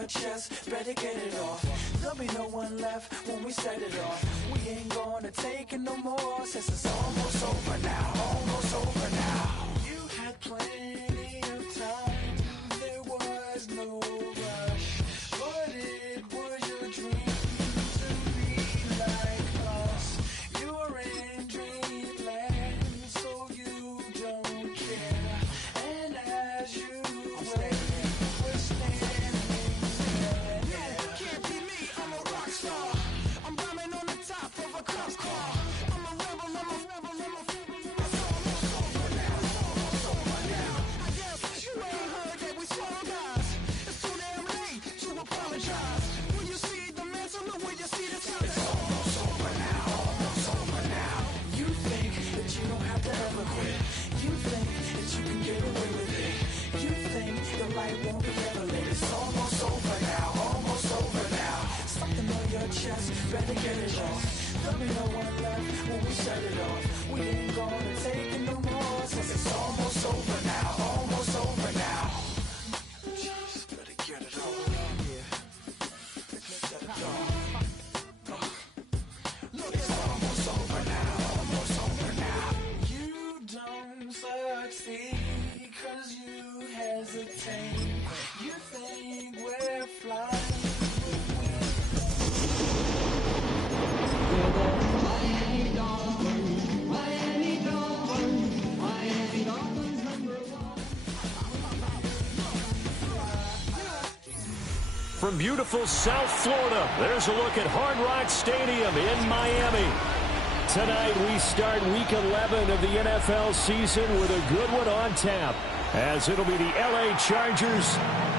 your chest, better get it off. There'll be no one left when we set it off. We ain't gonna take it no more, since it's almost over now, almost over now. You had plenty of time, there was no rush, but it was your dream to be like us. You were in dreamland, so you don't care. And as you wait, we're standing there. No, can't be me, I'm a rock star. I'm rhyming on the top of a cop car. I'm a rebel, I'm a rebel, I'm a it's almost over now, almost over now. I guess you ain't heard that we slow guys. It's too damn late to apologize. When you see the mantle, look where you see the time. It's almost over now, almost over now. You think that you don't have to ever quit. You think that you can get away with it. You think the light won't be ever lit. It's almost over now, almost over now. Something on your chest, better get it off. There'll be no one left when we set it off. We ain't gonna take it no more, since it's almost over now, almost over now. Just better get it off. Yeah, set it off. Look, it's almost over now, almost over now. You don't succeed 'cause you hesitate. You think we're flying. From beautiful South Florida, there's a look at Hard Rock Stadium in Miami. Tonight we start Week 11 of the NFL season with a good one on tap, as it'll be the LA Chargers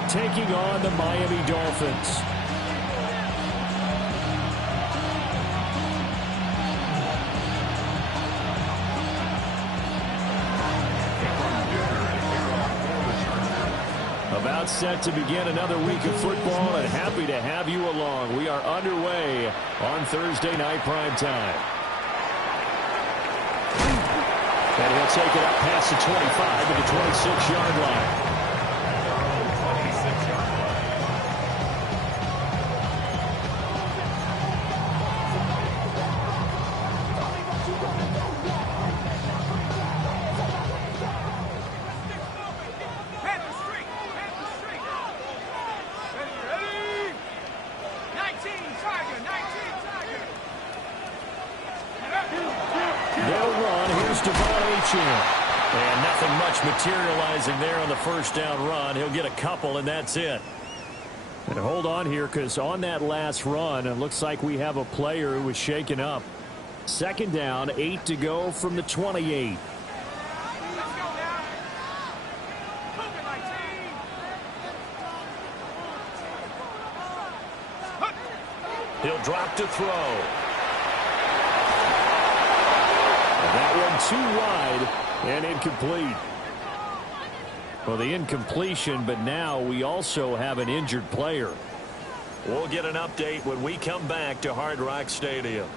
taking on the Miami Dolphins. About set to begin another week of football, and happy to have you along. We are underway on Thursday night primetime. And he'll take it up past the 25 to the 26-yard line. And nothing much materializing there on the first down run. He'll get a couple, and that's it. And hold on here, because on that last run, it looks like we have a player who was shaken up. Second down, 8 to go from the 28. He'll drop to throw. That one too wide and incomplete. Well, the incompletion, but now we also have an injured player. We'll get an update when we come back to Hard Rock Stadium.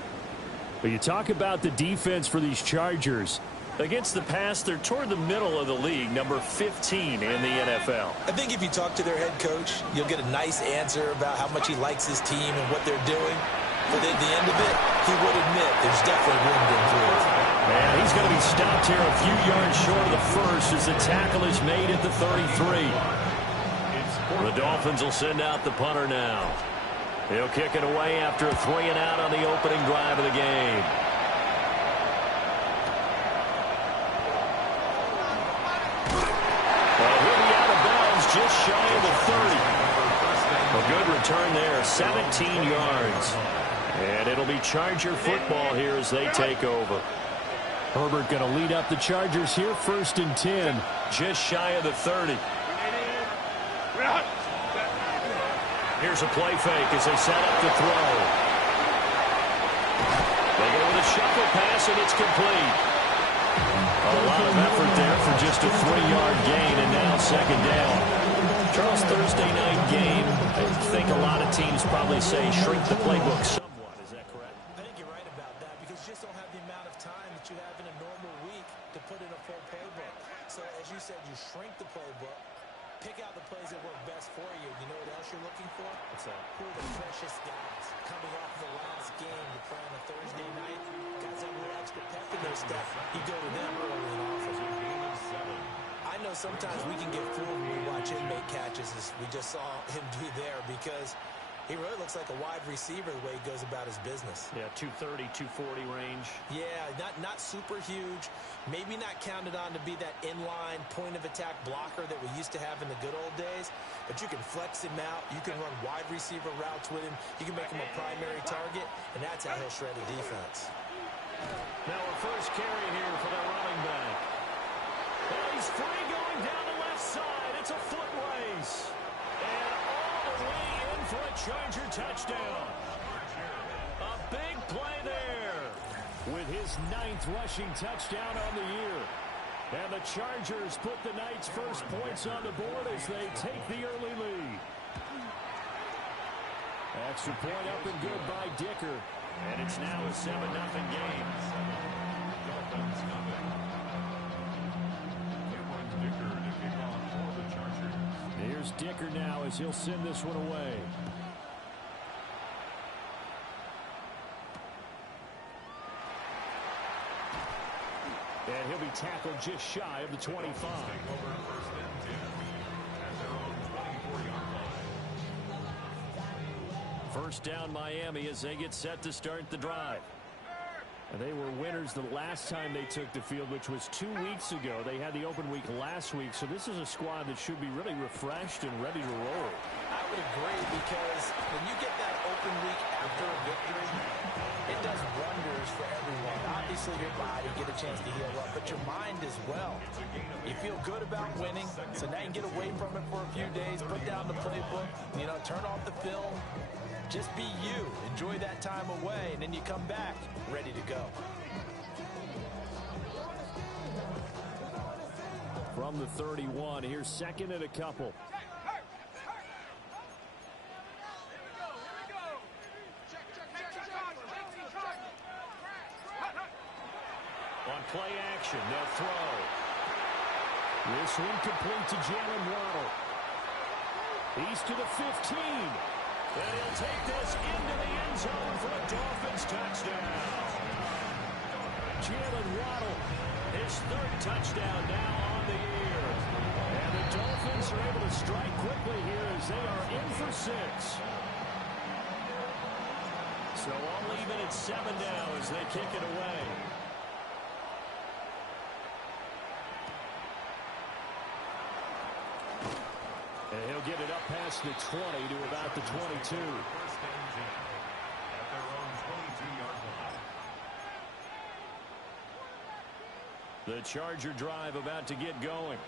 But you talk about the defense for these Chargers. Against the pass, they're toward the middle of the league, number 15 in the NFL. I think if you talk to their head coach, you'll get a nice answer about how much he likes his team and what they're doing. But at the end of it, he would admit there's definitely room to improve. And he's going to be stopped here a few yards short of the first as the tackle is made at the 33. The Dolphins will send out the punter now. He'll kick it away after a 3-and-out on the opening drive of the game. Well, he'll be out of bounds just shy of the 30. A good return there, 17 yards. And it'll be Charger football here as they take over. Herbert going to lead up the Chargers here, 1st and 10. Just shy of the 30. Here's a play fake as they set up the throw. They go with a shuffle pass, and it's complete. A lot of effort there for just a 3-yard gain, and now second down. Charles, Thursday night game, I think a lot of teams probably say shrink the playbook somewhat. Is that correct? I think you're right about that because you just don't have the amount of time that you have in a normal week to put in a full playbook. So as you said, you shrink the playbook, pick out the plays that work best for you. You know what else you're looking for? What's that? Who are the freshest guys coming off the last game to play on a Thursday night? Guys have a little extra pep in their step. You go to them early and often. I know sometimes we can get fooled when we watch him make catches, as we just saw him do there, because he really looks like a wide receiver the way he goes about his business. Yeah, 230, 240 range. Yeah, not super huge. Maybe not counted on to be that inline point-of-attack blocker that we used to have in the good old days. But you can flex him out. You can run wide receiver routes with him. You can make him a primary target, and that's how he'll shred a defense. Now a first carry here for the running back. And he's free going down the left side. It's a foot race. And all the way in for a Charger touchdown. A big play there with his 9th rushing touchdown on the year. And the Chargers put the night's first points on the board as they take the early lead. Extra point up and good by Dicker. And it's now a 7-0 game. Dolphins coming. Dicker to kick off for the Chargers. Here's Dicker now as he'll send this one away. And he'll be tackled just shy of the 25. Take over first and 10 at their own 24-yard line. First down Miami as they get set to start the drive. And they were winners the last time they took the field, which was 2 weeks ago. They had the open week last week, so this is a squad that should be really refreshed and ready to roll. I would agree, because when you get that open week after a victory, it does wonders for everyone. Obviously, your body, get a chance to heal up, but your mind as well. You feel good about winning, so now you can get away from it for a few days, put down the playbook, turn off the film. Just be you. Enjoy that time away, and then you come back ready to go. From the 31, here's second and a couple. On play action, they'll throw. This one complete to Jalen Waddle. He's to the 15. And he'll take this into the end zone for a Dolphins touchdown. Jalen Waddle, his 3rd touchdown now on the year. And the Dolphins are able to strike quickly here as they are in for 6. So all even at 7 now as they kick it away. And he'll get it up past the 20 to about the 22. First and 10 at their own 22-yard line. The Charger drive about to get going.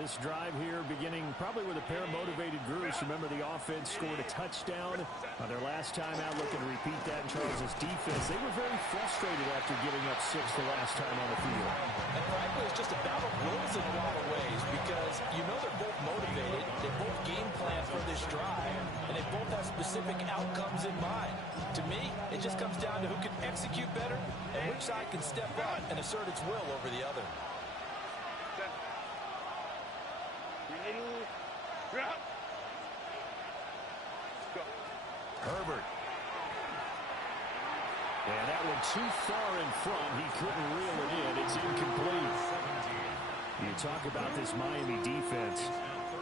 This drive here beginning probably with a pair of motivated groups. Remember, the offense scored a touchdown on their last time out, looking to repeat that in Charles' defense. They were very frustrated after giving up 6 the last time on the field. And frankly, it's just a battle of wills in a lot of ways, because they're both motivated, they both game plan for this drive, and they both have specific outcomes in mind. To me, it just comes down to who can execute better and which side can step up and assert its will over the other. Herbert. And that one too far in front. He couldn't reel it in. It's incomplete. You talk about this Miami defense.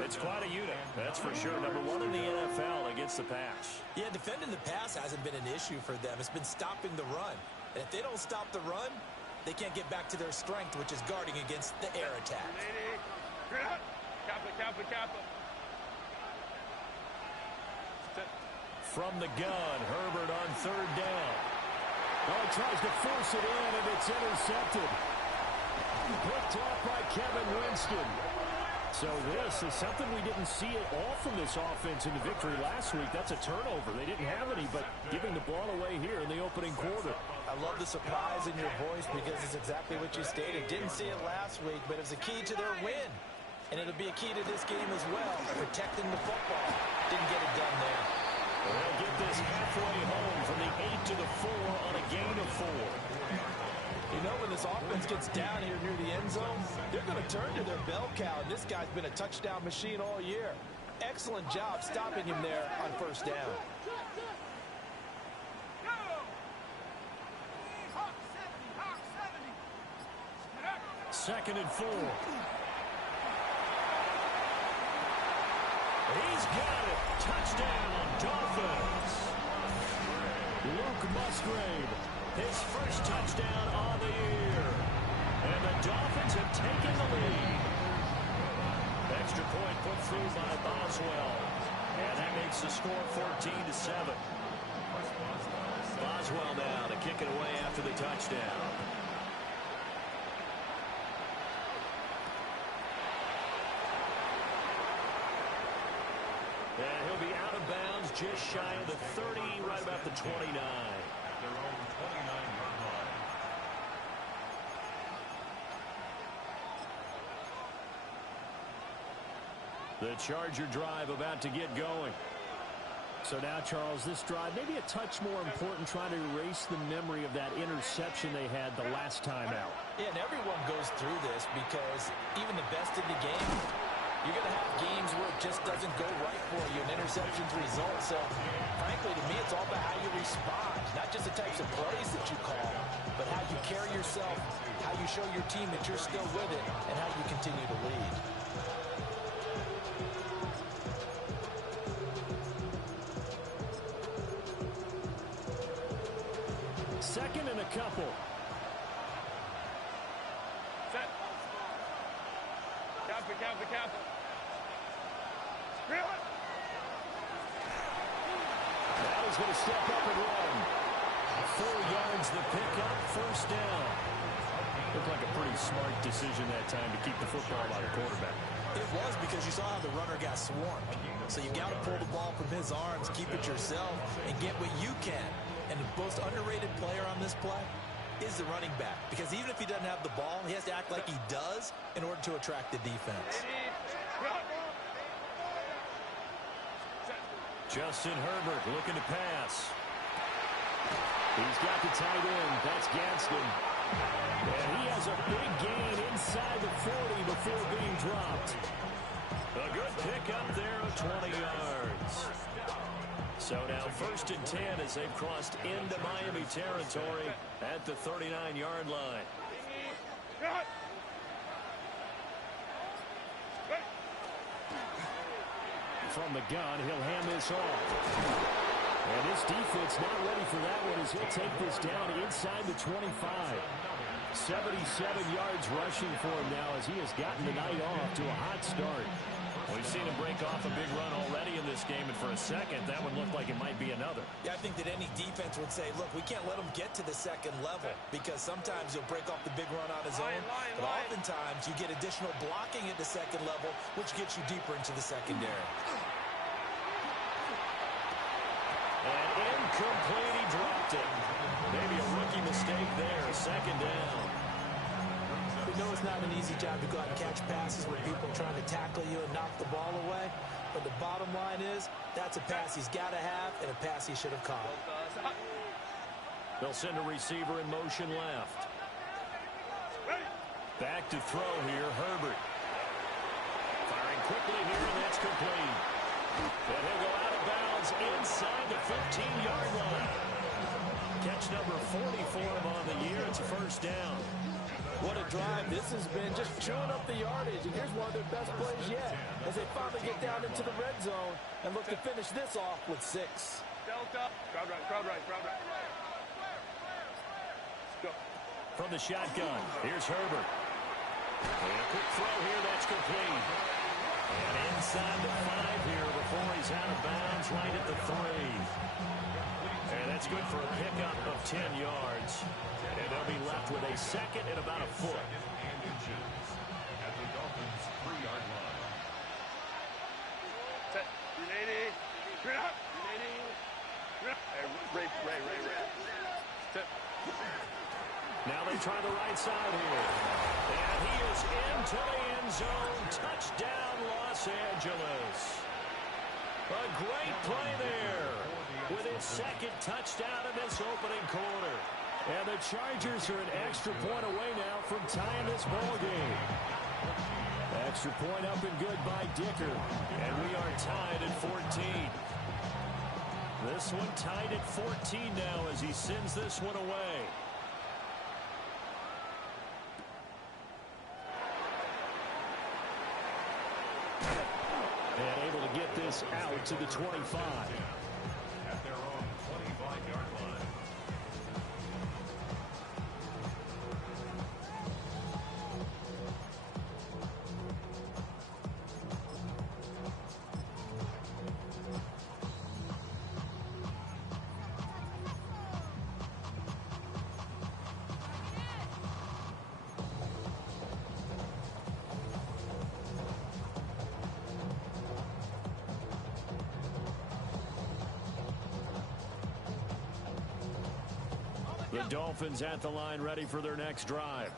It's quite a unit, that's for sure. Number 1 in the NFL against the pass. Yeah, defending the pass hasn't been an issue for them. It's been stopping the run. And if they don't stop the run, they can't get back to their strength, which is guarding against the air attack. From the gun, Herbert on 3rd down. Oh, tries to force it in, and it's intercepted. Picked off by Kevin Winston. So this is something we didn't see at all from this offense in the victory last week. That's a turnover. They didn't have any, but giving the ball away here in the opening quarter. I love the surprise in your voice, because it's exactly what you stated. Didn't see it last week, but it was a key to their win. And it'll be a key to this game as well, protecting the football. Didn't get it done there. They'll get this halfway home from the 8 to the 4 on a gain of 4. You know, when this offense gets down here near the end zone, they're going to turn to their bell cow, and this guy's been a touchdown machine all year. Excellent job stopping him there on first down. Second and 4. He's got it. Touchdown, Dolphins. Luke Musgrave, his first touchdown on the year. And the Dolphins have taken the lead. Extra point put through by Boswell. And that makes the score 14-7. Boswell now to kick it away after the touchdown. And he'll be out of bounds just shy of the 30, right about the 29. At their own 29-yard line. The Charger drive about to get going. So now, Charles, this drive maybe a touch more important, trying to erase the memory of that interception they had the last time out. Yeah, and everyone goes through this because even the best in the game, you're going to have games where it just doesn't go right for you, and interceptions result. So, frankly, to me, it's all about how you respond, not just the types of plays that you call, but how you carry yourself, how you show your team that you're still with it, and how you continue to lead. Second and a couple. Set. Cap. Now he's going to step up and run. 4 yards the pickup, first down. Looked like a pretty smart decision that time to keep the football by the quarterback. It was, because you saw how the runner got swarmed. So you got to pull the ball from his arms, keep it yourself, and get what you can. And the most underrated player on this play is the running back. Because even if he doesn't have the ball, he has to act like he does in order to attract the defense. Justin Herbert looking to pass. He's got the tight end. That's Gadsden. And he has a big gain inside the 40 before being dropped. A good pickup there of 20 yards. So now 1st and 10 as they've crossed into Miami territory at the 39-yard line. From the gun, he'll hand this off. And this defense not ready for that one as he'll take this down inside the 25. 77 yards rushing for him now as he has gotten the night off to a hot start. We've seen him break off a big run already in this game, and for a second, that one looked like it might be another. Yeah, I think that any defense would say, look, we can't let him get to the second level, because sometimes he'll break off the big run on his own, but oftentimes you get additional blocking at the second level, which gets you deeper into the secondary. And incomplete, he dropped it. Maybe a rookie mistake there, second down. We know it's not an easy job to go out and catch passes when people are trying to tackle you and knock the ball away. But the bottom line is, that's a pass he's got to have and a pass he should have caught. They'll send a receiver in motion left. Back to throw here, Herbert. Firing quickly here, and that's complete. And he'll go out of bounds inside the 15-yard line. Catch number 40 for him on the year. It's a first down. What a drive. This has been just chewing up the yardage, and here's one of their best plays yet as they finally get down into the red zone and look to finish this off with 6. Delta. Crowd right. Go. From the shotgun, here's Herbert. And a quick throw here, that's complete. And inside the 5 here before he's out of bounds, right at the 3. And that's good for a pickup of 10 yards. And they'll be left with a second and about a foot. And inches at the Dolphins' 3-yard line. Set. 380. 380. Ray. Set. Now they try the right side here. And he is into the end zone. Touchdown, Los Angeles. A great play there with his second touchdown in this opening quarter. And the Chargers are an extra point away now from tying this ball game. Extra point up and good by Dicker. And we are tied at 14. This one tied at 14 now as he sends this one away. And able to get this out to the 25. At their own 25-yard line. The Dolphins at the line ready for their next drive.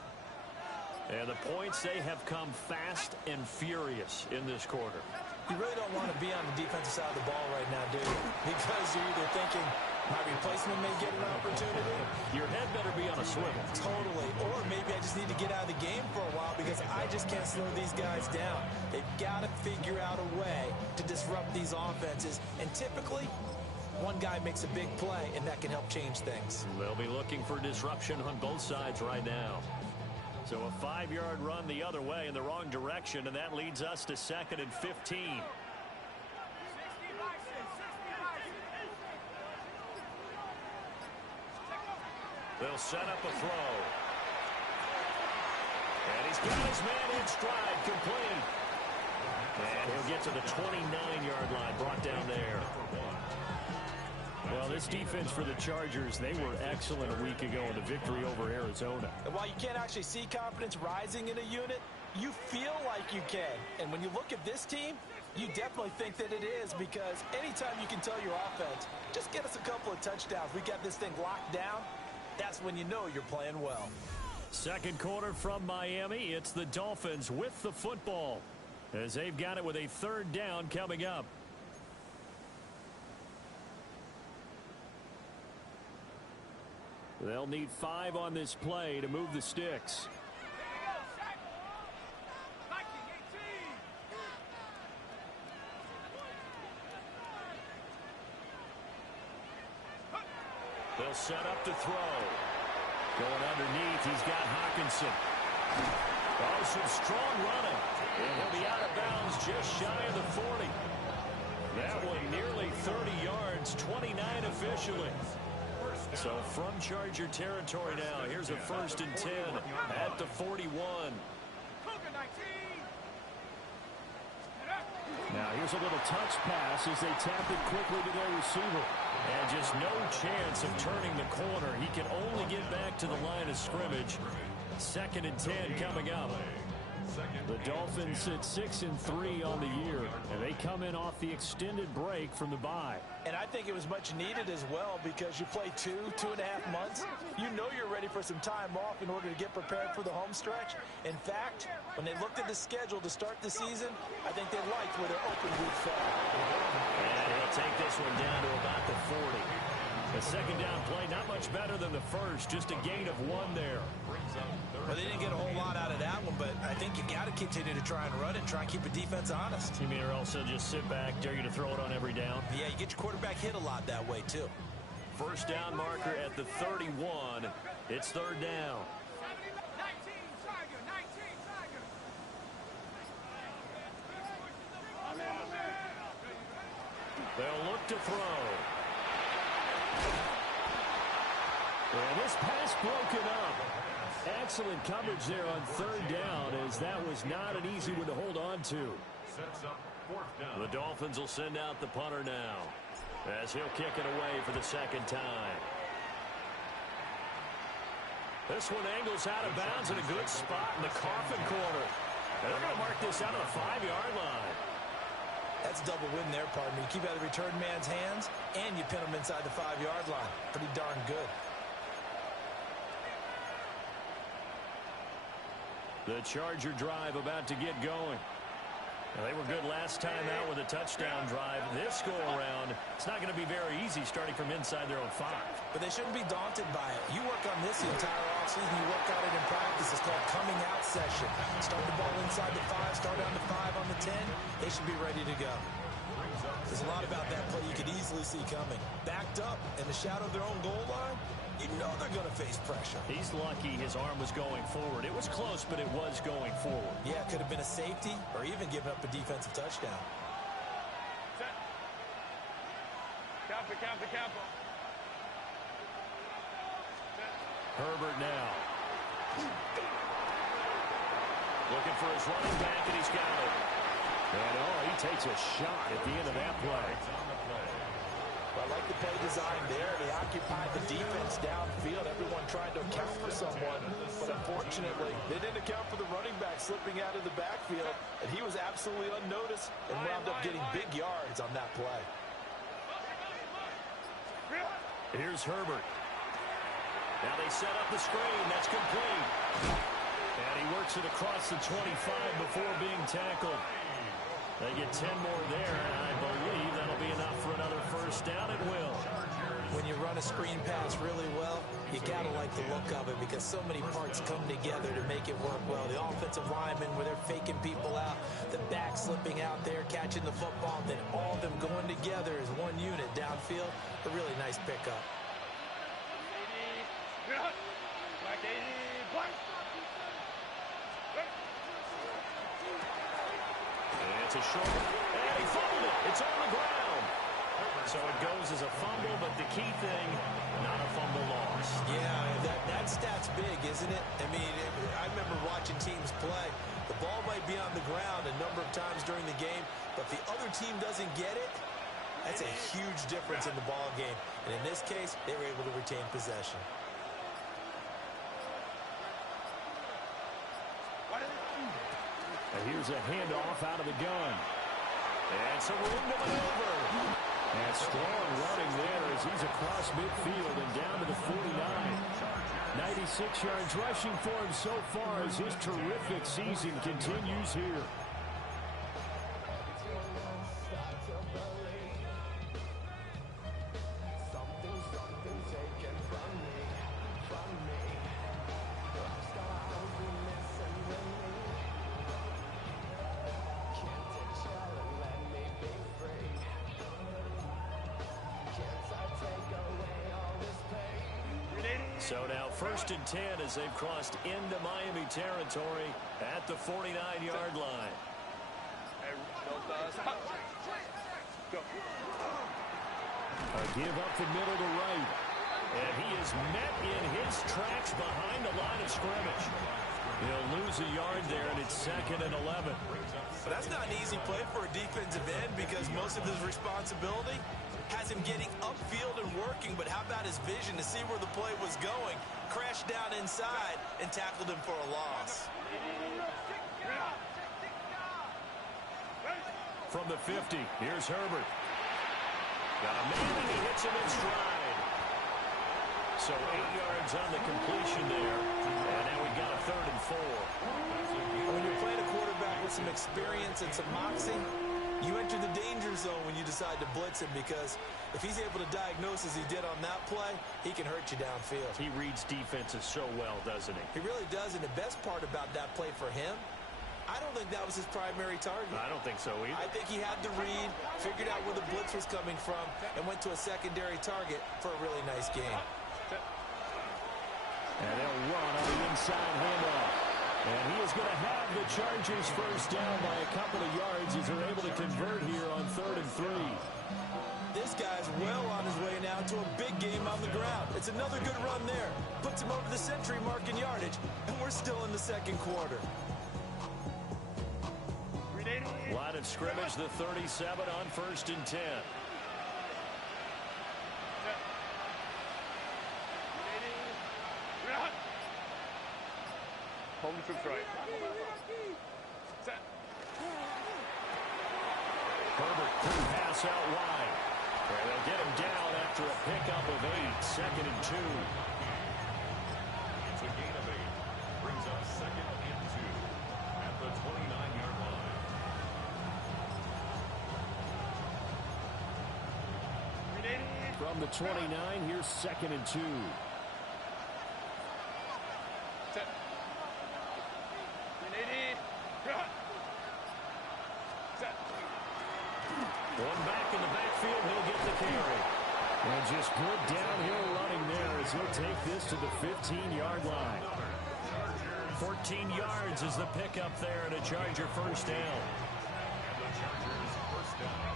And the points, they have come fast and furious in this quarter. You really don't want to be on the defensive side of the ball right now, do you? Because you're either thinking, my replacement may get an opportunity. Your head better be on a swivel. Totally. Or maybe I just need to get out of the game for a while because I just can't slow these guys down. They've got to figure out a way to disrupt these offenses. And typically, one guy makes a big play, and that can help change things. They'll be looking for disruption on both sides right now. So a 5-yard run the other way in the wrong direction, and that leads us to 2nd and 15. They'll set up a throw. And he's got his man in stride, complete. And he'll get to the 29-yard line, brought down there. Well, this defense for the Chargers, they were excellent a week ago in the victory over Arizona. And while you can't actually see confidence rising in a unit, you feel like you can. And when you look at this team, you definitely think that it is, because anytime you can tell your offense, just get us a couple of touchdowns, we got this thing locked down, that's when you know you're playing well. Second quarter from Miami, it's the Dolphins with the football as they've got it with a 3rd down coming up. They'll need 5 on this play to move the sticks. They'll set up to throw. Going underneath, he's got Hawkinson. Oh, some strong running. And he'll be out of bounds just shy of the 40. That one nearly 30 yards, 29 officially. So from Charger territory now, here's a 1st and 10 at the 41. Now here's a little touch pass as they tap it quickly to their receiver. And just no chance of turning the corner. He can only get back to the line of scrimmage. 2nd and 10 coming up. The Dolphins sit 6-3 on the year, and they come in off the extended break from the bye. And I think it was much needed as well, because you play 2.5 months. You know you're ready for some time off in order to get prepared for the home stretch. In fact, when they looked at the schedule to start the season, I think they liked where their open week fell. And he'll take this one down to about the 40. The 2nd down play, not much better than the first, just a gain of 1 there. Well, they didn't get a whole lot out of that one, but I think you got to continue to try and run it and try and keep the defense honest. You mean, or else they'll just sit back, dare you to throw it on every down? Yeah, you get your quarterback hit a lot that way, too. 1st down marker at the 31. It's 3rd down. They'll look to throw. And this pass broken up. Excellent coverage there on 3rd down, as that was not an easy one to hold on to. Sets up 4th down. The Dolphins will send out the punter now, as he'll kick it away for the 2nd time. This one angles out of bounds in a good spot in the coffin corner. And they're going to mark this out of the 5-yard line. That's a double win there, partner. You keep out of the return man's hands, and you pin him inside the 5-yard line. Pretty darn good. The Charger drive about to get going. Well, they were good last time out with a touchdown drive. This go-around, it's not going to be very easy starting from inside their own 5. But they shouldn't be daunted by it. You work on this the entire offseason. You work on it in practice. It's called coming out session. Start the ball inside the 5, start down the 5 on the 10. They should be ready to go. There's a lot about that play you could easily see coming. Backed up in the shadow of their own goal line, you know they're going to face pressure. He's lucky his arm was going forward. It was close, but it was going forward. Yeah, it could have been a safety or even given up a defensive touchdown. Set. Campo. Herbert now. Looking for his running back, and he's got it. And, he takes a shot at the end of that play. I like the play design there. They occupied the defense downfield. Everyone tried to account for someone, but unfortunately, they didn't account for the running back slipping out of the backfield, and he was absolutely unnoticed and wound up getting big yards on that play. Here's Herbert. Now they set up the screen. That's complete. And he works it across the 25 before being tackled. They get 10 more there, and I believe that'll be enough for another first down. It will. When you run a screen pass really well, you got to like the look of it because so many parts come together to make it work well. The offensive linemen where they're faking people out, the back slipping out there, catching the football, then all of them going together as one unit downfield. A really nice pickup. Black 80, black. It's a short, and he fumbled it. It's on the ground. So it goes as a fumble, but the key thing, not a fumble loss. Yeah, that stat's big, isn't it? I mean, I remember watching teams play. The ball might be on the ground a number of times during the game, but if the other team doesn't get it, that's a huge difference in the ball game. And in this case, they were able to retain possession. And here's a handoff out of the gun. And some room to maneuver. And strong running there as he's across midfield and down to the 49. 96 yards rushing for him so far as his terrific season continues here. So now 1st and 10 as they've crossed into Miami territory at the 49-yard line. Go. A give up the middle to right. And he is met in his tracks behind the line of scrimmage. He'll lose a yard there, and it's 2nd and 11. But that's not an easy play for a defensive end because most of his responsibility has him getting upfield and working, but how about his vision to see where the play was going? Crashed down inside and tackled him for a loss. From the 50, here's Herbert. Got a man, and he hits him in stride. So 8 yards on the completion there, and now we've got a 3rd and 4. When you're playing a quarterback with some experience and some moxie, you enter the danger zone when you decide to blitz him because if he's able to diagnose as he did on that play, he can hurt you downfield. He reads defenses so well, doesn't he? He really does, and the best part about that play for him, I don't think that was his primary target. I don't think so either. I think he had the read, figured out where the blitz was coming from, and went to a secondary target for a really nice game. And they'll run on the inside handoff. And he is going to have the Chargers first down by a couple of yards as they're able to convert here on 3rd and 3. This guy's well on his way now to a big game on the ground. It's another good run there. Puts him over the century mark in yardage, and we're still in the 2nd quarter. Line of scrimmage, the 37 on 1st and 10. Home troops right. Set. Herbert couldn't pass out wide. And they'll get him down after a pickup of 8, 2nd and 2. It's a gain of 8. Brings up 2nd and 2 at the 29-yard line. From the 29, here's 2nd and 2. Set. 180. Set. One back in the backfield, he'll get the carry. And just good downhill running there as he'll take this to the 15-yard line. 14 yards is the pickup there to Charger first down. And the Chargers first down.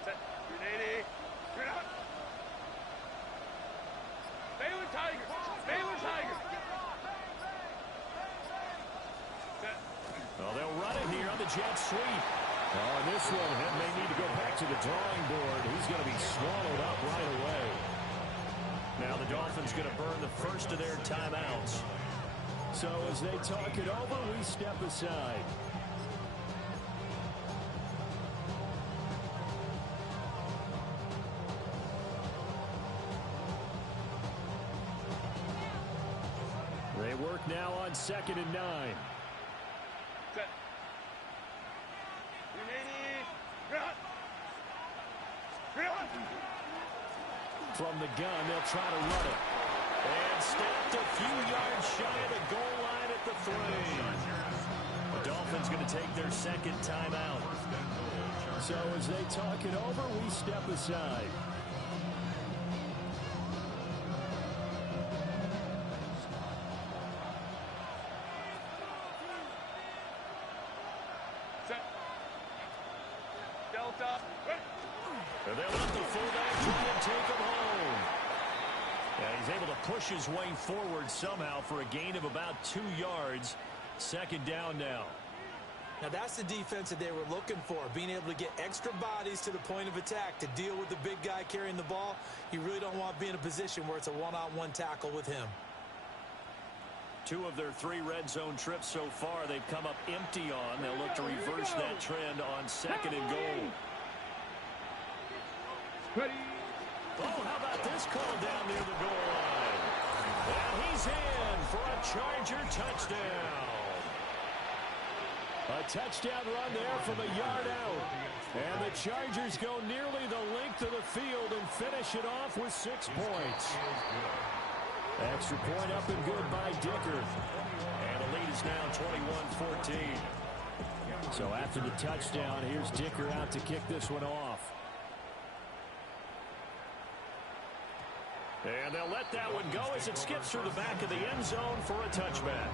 Set. 180. Turn out. Baylor Tiger. Baylor Tiger. Set. Well, they'll run it here on the jet sweep. Oh, and this one may need to go back to the drawing board. He's going to be swallowed up right away. Now the Dolphins going to burn the first of their timeouts. So as they talk it over, we step aside. They work now on 2nd and 9. Set. 180. Turn out. Turn out. From the gun, they'll try to run it. And stopped a few yards shy of the goal line at the 3. The Dolphins going to take their second timeout. So as they talk it over, we step aside. Set. Delta. And they'll let the fullback try and take him home. Yeah, he's able to push his way forward somehow for a gain of about 2 yards. 2nd down now. Now that's the defense that they were looking for, being able to get extra bodies to the point of attack to deal with the big guy carrying the ball. You really don't want to be in a position where it's a one-on-one tackle with him. 2 of their 3 red zone trips so far they've come up empty on. They'll look to reverse that trend on 2nd and goal. Ready. Oh, how about this call down near the goal line? And he's in for a Charger touchdown. A touchdown run there from a yard out. And the Chargers go nearly the length of the field and finish it off with 6 points. Extra point up and good by Dicker. And the lead is now 21-14. So after the touchdown, here's Dicker out to kick this one off. And they'll let that one go as it skips through the back of the end zone for a touchback.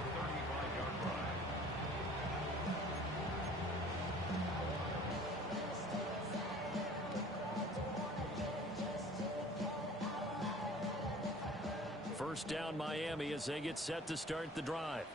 First down Miami as they get set to start the drive.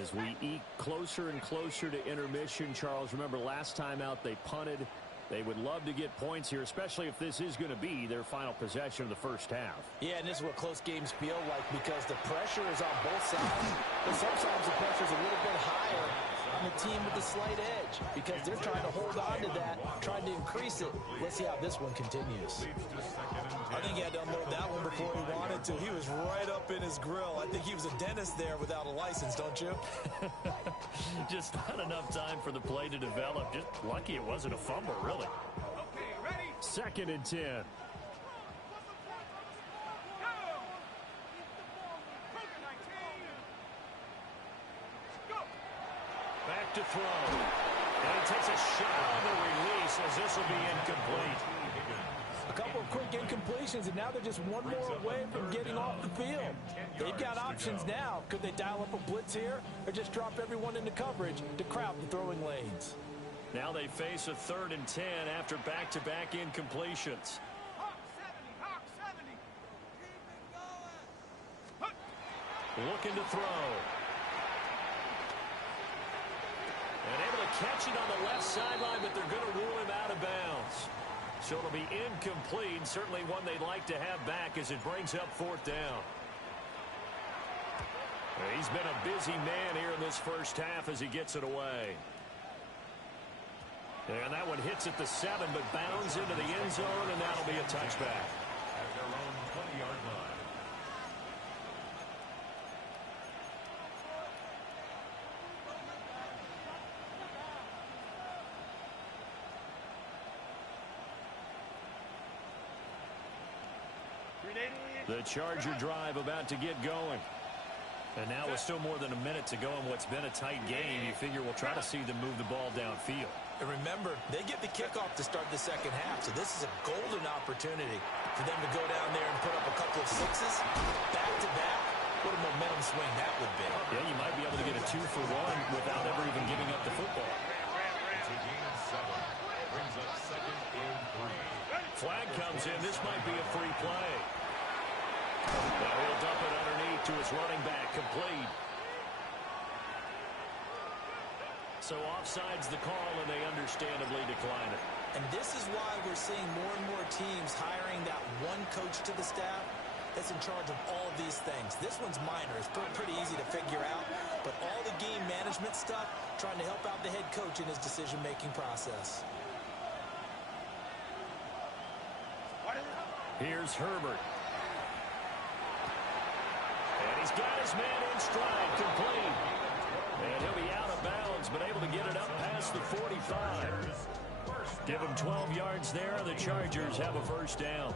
As we eke closer and closer to intermission, Charles, remember last time out they punted. They would love to get points here, especially if this is going to be their final possession of the first half. Yeah, and this is what close games feel like because the pressure is on both sides. But sometimes the pressure is a little bit higher on the team with the slight edge because they're trying to hold on to that, trying to increase it. Let's see how this one continues. I think he had to unload that one before he wanted to. He was right up in his grill. I think he was a dentist there without a license, don't you? Just not enough time for the play to develop. Just lucky it wasn't a fumble, really. Okay, ready. 2nd and 10. Back to throw. And he takes a shot on the release as this will be incomplete. A couple of quick incompletions, and now they're just one more away from getting off the field. They've got options now. Could they dial up a blitz here or just drop everyone into coverage to crowd the throwing lanes? Now they face a 3rd and 10 after back-to-back incompletions. Looking to throw. And able to catch it on the left sideline, but they're going to rule him out of bounds. So it'll be incomplete, certainly one they'd like to have back as it brings up 4th down. He's been a busy man here in this first half as he gets it away. And that one hits at the 7, but bounds into the end zone, and that'll be a touchback. At their own 20-yard line. The Charger drive about to get going. And now with still more than a minute to go in what's been a tight game, you figure we'll try to see them move the ball downfield. And remember, they get the kickoff to start the second half, so this is a golden opportunity for them to go down there and put up a couple of sixes back-to-back. What a momentum swing that would be. Yeah, you might be able to get a 2-for-1 without ever even giving up the football. It's a gain of 7. Brings up 2nd and 3. Flag comes in. This might be a free play. Now he'll dump it underneath to his running back, complete. So offside's the call, and they understandably decline it. And this is why we're seeing more and more teams hiring that one coach to the staff that's in charge of all of these things. This one's minor. It's pretty easy to figure out. But all the game management stuff, trying to help out the head coach in his decision-making process. Here's Herbert. And he's got his man in stride, complete. And he'll be out of bounds, but able to get it up past the 45. Give him 12 yards there. The Chargers have a first down.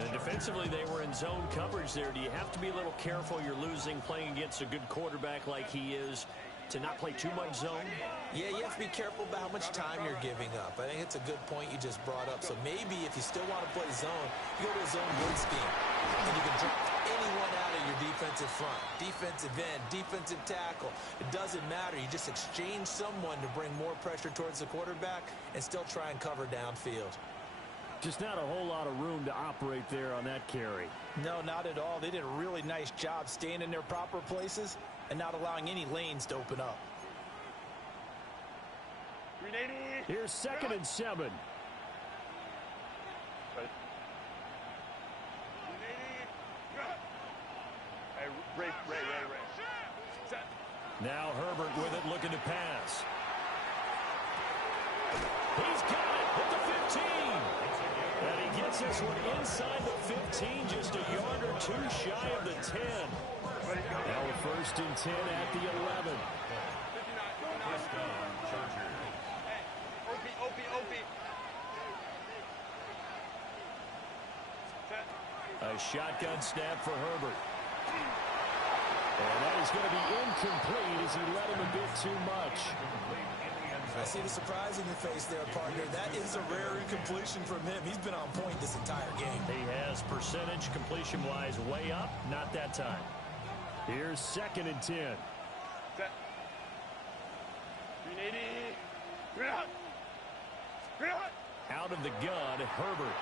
And defensively, they were in zone coverage there. Do you have to be a little careful? You're losing playing against a good quarterback like he is to not play too much zone? Yeah, you have to be careful about how much time you're giving up. I think it's a good point you just brought up. So maybe if you still want to play zone, you go to a zone blitz scheme. And you can drop anyone out of your defensive front. Defensive end, defensive tackle. It doesn't matter. You just exchange someone to bring more pressure towards the quarterback and still try and cover downfield. Just not a whole lot of room to operate there on that carry. No, not at all. They did a really nice job staying in their proper places and not allowing any lanes to open up. Here's 2nd and 7. Ray. Now Herbert with it, looking to pass. He's got it at the 15. And he gets this one inside the 15, just a yard or two shy of the 10. Now a 1st and 10 at the 11. First down, Chargers. A shotgun snap for Herbert. And that is going to be incomplete as he led him a bit too much. I see the surprise in your face there, partner. That is a rare incompletion from him. He's been on point this entire game. He has percentage completion-wise way up, not that time. Here's 2nd and 10. Out of the gun, Herbert.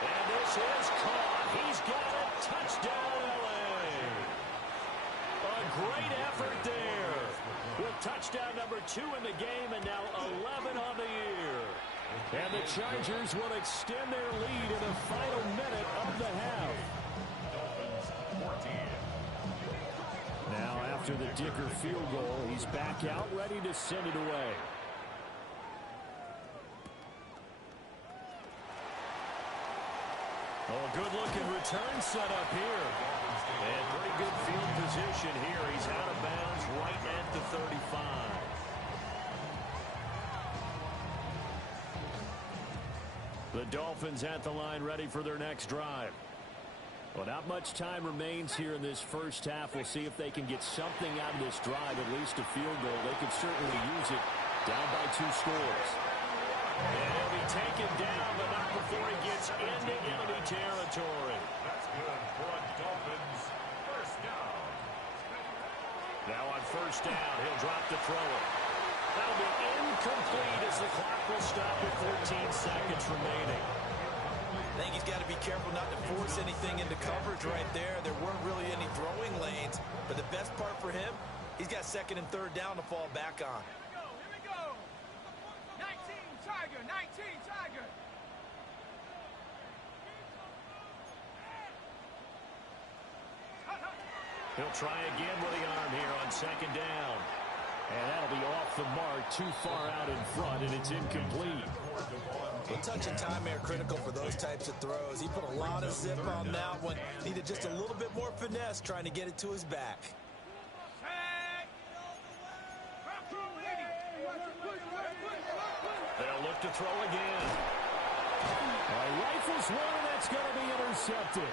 And this is caught. He's got a touchdown, LA. A great effort there. With touchdown number 2 in the game and now 11 on the year. And the Chargers will extend their lead in the final minute of the half. Now after the Dicker field goal, he's back out ready to send it away. Oh, good-looking return set up here. And pretty good field position here. He's out of bounds right at the 35. The Dolphins at the line ready for their next drive. Well, not much time remains here in this first half. We'll see if they can get something out of this drive, at least a field goal. They could certainly use it down by 2 scores. And he'll be taken down, but not before he gets into enemy territory. That's good for a Dolphins first down. Now on first down, he'll drop the thrower. That'll be incomplete as the clock will stop with 14 seconds remaining. I think he's got to be careful not to force anything into coverage right there. There weren't really any throwing lanes, but the best part for him, he's got 2nd and 3rd down to fall back on. He'll try again with the arm here on second down. And that'll be off the mark, too far out in front, and it's incomplete. A touch and time here critical for those types of throws. He put a lot of zip on that one. Needed just a little bit more finesse trying to get it to his back. They'll look to throw again. Rifles one, and that's going to be intercepted.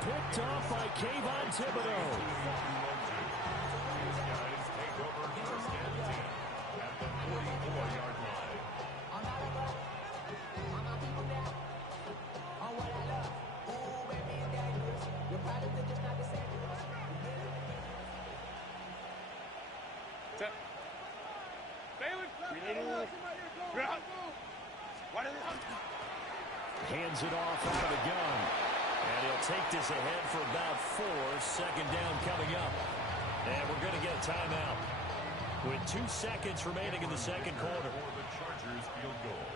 Picked off by Kayvon Thibodeau. Hands it off out of the gun. And he'll take this ahead for about 4. Second down coming up. And we're going to get a timeout with 2 seconds remaining in the second quarter. For the Chargers field goal.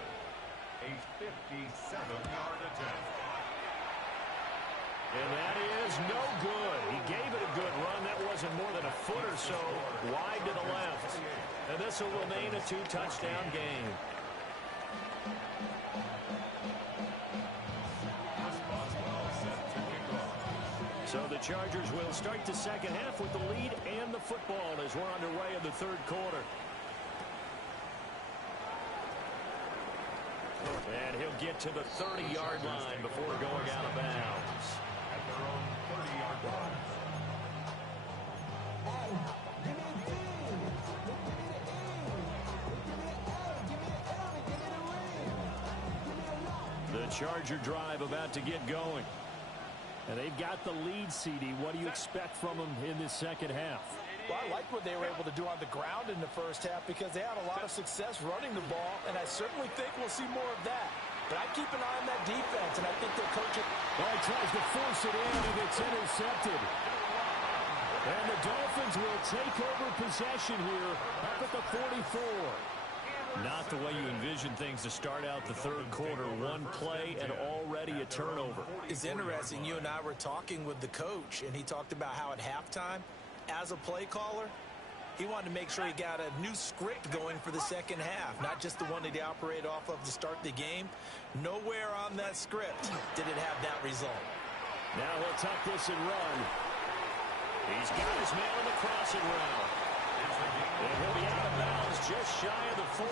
A 57-yard attempt. And that is no good. He gave it a good run. That wasn't more than a foot or so wide to the left. And this will remain a 2-touchdown game. So the Chargers will start the second half with the lead and the football as we're underway in the third quarter. And he'll get to the 30-yard line before going out of bounds. At their own 30-yard line. The Charger drive about to get going. And they've got the lead, CD. What do you expect from them in this second half? Well, I like what they were able to do on the ground in the first half because they had a lot of success running the ball, and I certainly think we'll see more of that. But I keep an eye on that defense, and I think they'll coach it. Well, he tries to force it in, and it's intercepted. And the Dolphins will take over possession here up at the 44. Not the way you envision things to start out the third quarter. One play and already a turnover. It's interesting. You and I were talking with the coach, and he talked about how at halftime, as a play caller, he wanted to make sure he got a new script going for the second half, not just the one that he operated off of to start the game. Nowhere on that script did it have that result. Now he'll tuck this and run. He's got his man on the crossing route. And he'll be out of bounds just shy of the 40.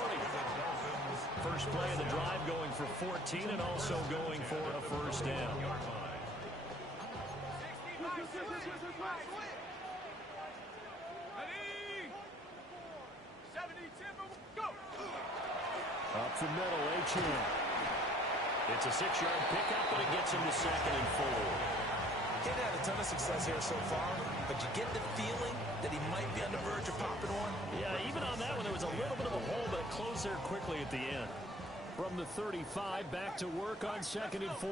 First play of the drive going for 14 and also going for a first down. Up the middle, H.M. It's a 6-yard pickup, but it gets him to second and 4. He hasn't had a ton of success here so far, but you get the feeling that he might be on the verge of popping one. Yeah, even on that one, there was a little bit of a hole, but it closed there quickly at the end. From the 35, back to work on second and 4.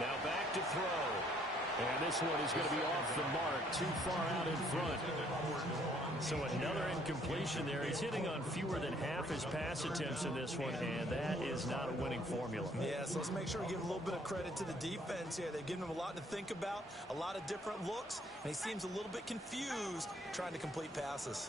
Now back to throw. And this one is going to be off the mark, too far out in front. So another incompletion there. He's hitting on fewer than half his pass attempts in this one, and that is not a winning formula. Yeah, so let's make sure we give a little bit of credit to the defense here. They've given him a lot to think about, a lot of different looks, and he seems a little bit confused trying to complete passes.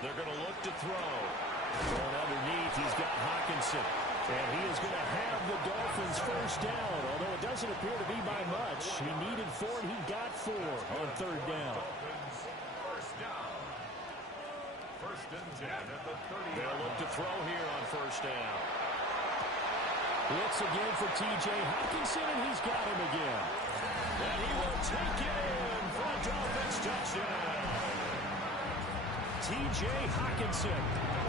They're going to look to throw. Going underneath, he's got Hawkinson. And he is going to have the Dolphins first down, although it doesn't appear to be by much. He needed 4, and he got 4 on third down. First down. First and 10 at the 30. They'll look to throw here on first down. Blitz again for T.J. Hawkinson, and he's got him again. And he will take it in for a Dolphins touchdown. T.J. Hawkinson,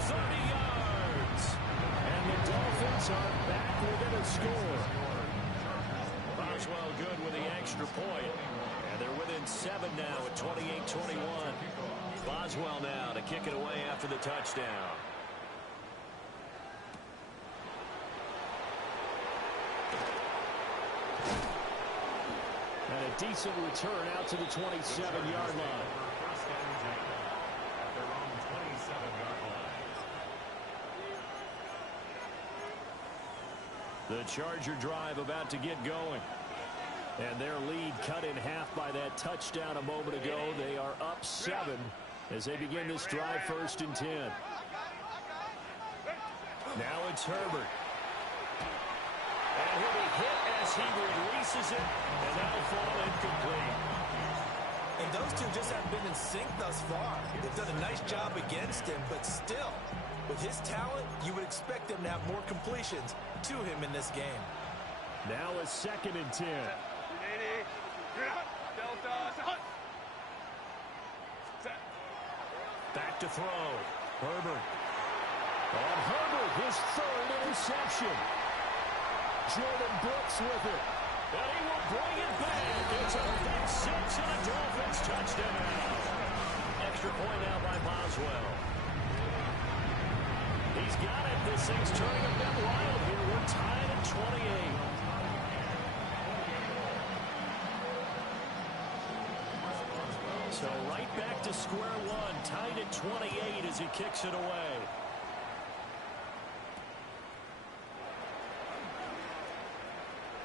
30 yards. And the Dolphins are back within a score. Boswell good with the extra point. And they're within 7 now at 28-21. Boswell now to kick it away after the touchdown. a decent return out to the 27-yard line. First and 10 at their own 27-yard line. The Charger drive about to get going. And their lead cut in half by that touchdown a moment ago. They are up 7 as they begin this drive, 1st and 10. Now it's Herbert. And he'll be hit as he releases it, and that'll fall incomplete. And those two just haven't been in sync thus far. They've done a nice job against him, but still, with his talent, you would expect them to have more completions to him in this game. Now a 2nd and 10. Back to throw. Herbert. And Herbert, his 3rd interception. Jordan Brooks with it. And he will bring it back. It's a pick 6 and a Dolphins touchdown. Extra point now by Boswell. He's got it. This thing's turning a bit wild here. We're tied at 28. So right back to square one, tied at 28 as he kicks it away.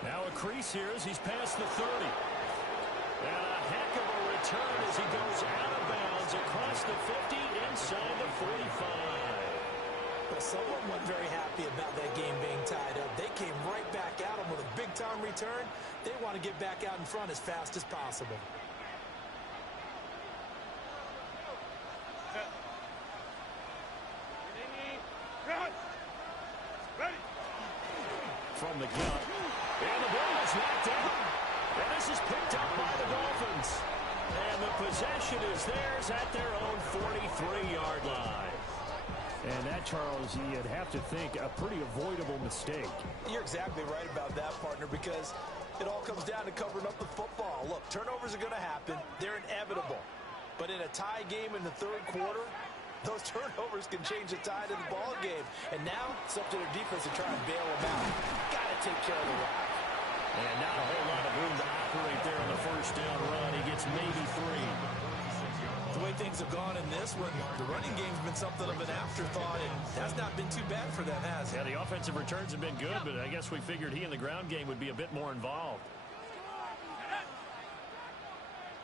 Now a crease here as he's past the 30. And a heck of a return as he goes out of bounds across the 50 inside the 45. Well, someone wasn't very happy about that game being tied up. They came right back at him with a big-time return. They want to get back out in front as fast as possible. From the gun. And the ball is knocked out. And this is picked up by the Dolphins. And the possession is theirs at their own 43-yard line. And that, Charles, you'd have to think a pretty avoidable mistake. You're exactly right about that, partner, because it all comes down to covering up the football. Look, turnovers are going to happen. They're inevitable. But in a tie game in the 3rd quarter, those turnovers can change the tide of the ball game. And now it's up to their defense to try and bail them out. Got to take care of the rock. And not a whole lot of room to operate there on the 1st down run. He gets maybe 3. The way things have gone in this one, the running game's been something of an afterthought, and that's not been too bad for them, has it? Yeah, the offensive returns have been good, but I guess we figured he in the ground game would be a bit more involved.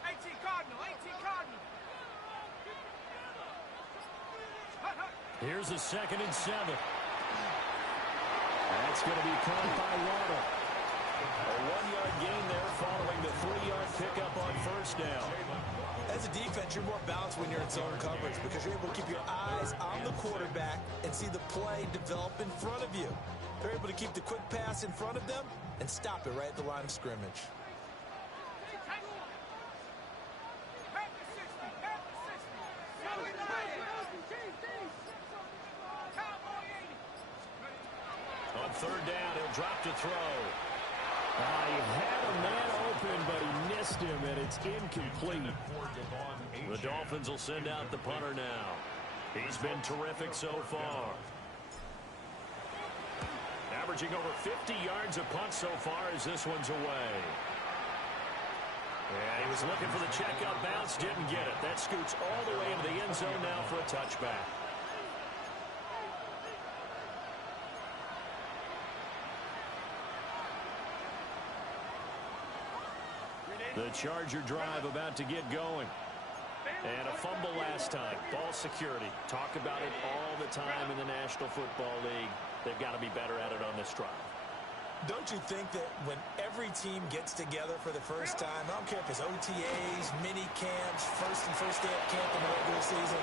18 Cardinal, 18 Cardinal. Here's a 2nd and 7. That's going to be caught by Waddle. A 1-yard gain there following the 3-yard pickup on 1st down. As a defense, you're more balanced when you're in zone coverage because you're able to keep your eyes on the quarterback and see the play develop in front of you. They're able to keep the quick pass in front of them and stop it right at the line of scrimmage. On 3rd down, he'll drop to throw. He had a man open, but he missed him, and it's incomplete. The Dolphins will send out the punter now. He's been terrific so far. Averaging over 50 yards a punt so far as this one's away. And he was looking for the checkout bounce, didn't get it. That scoots all the way into the end zone now for a touchback. The Charger drive about to get going. And a fumble last time. Ball security. Talk about it all the time in the National Football League. They've got to be better at it on this drive. Don't you think that when every team gets together for the first time, I don't care if it's OTAs, mini camps, first day of camp in the regular season,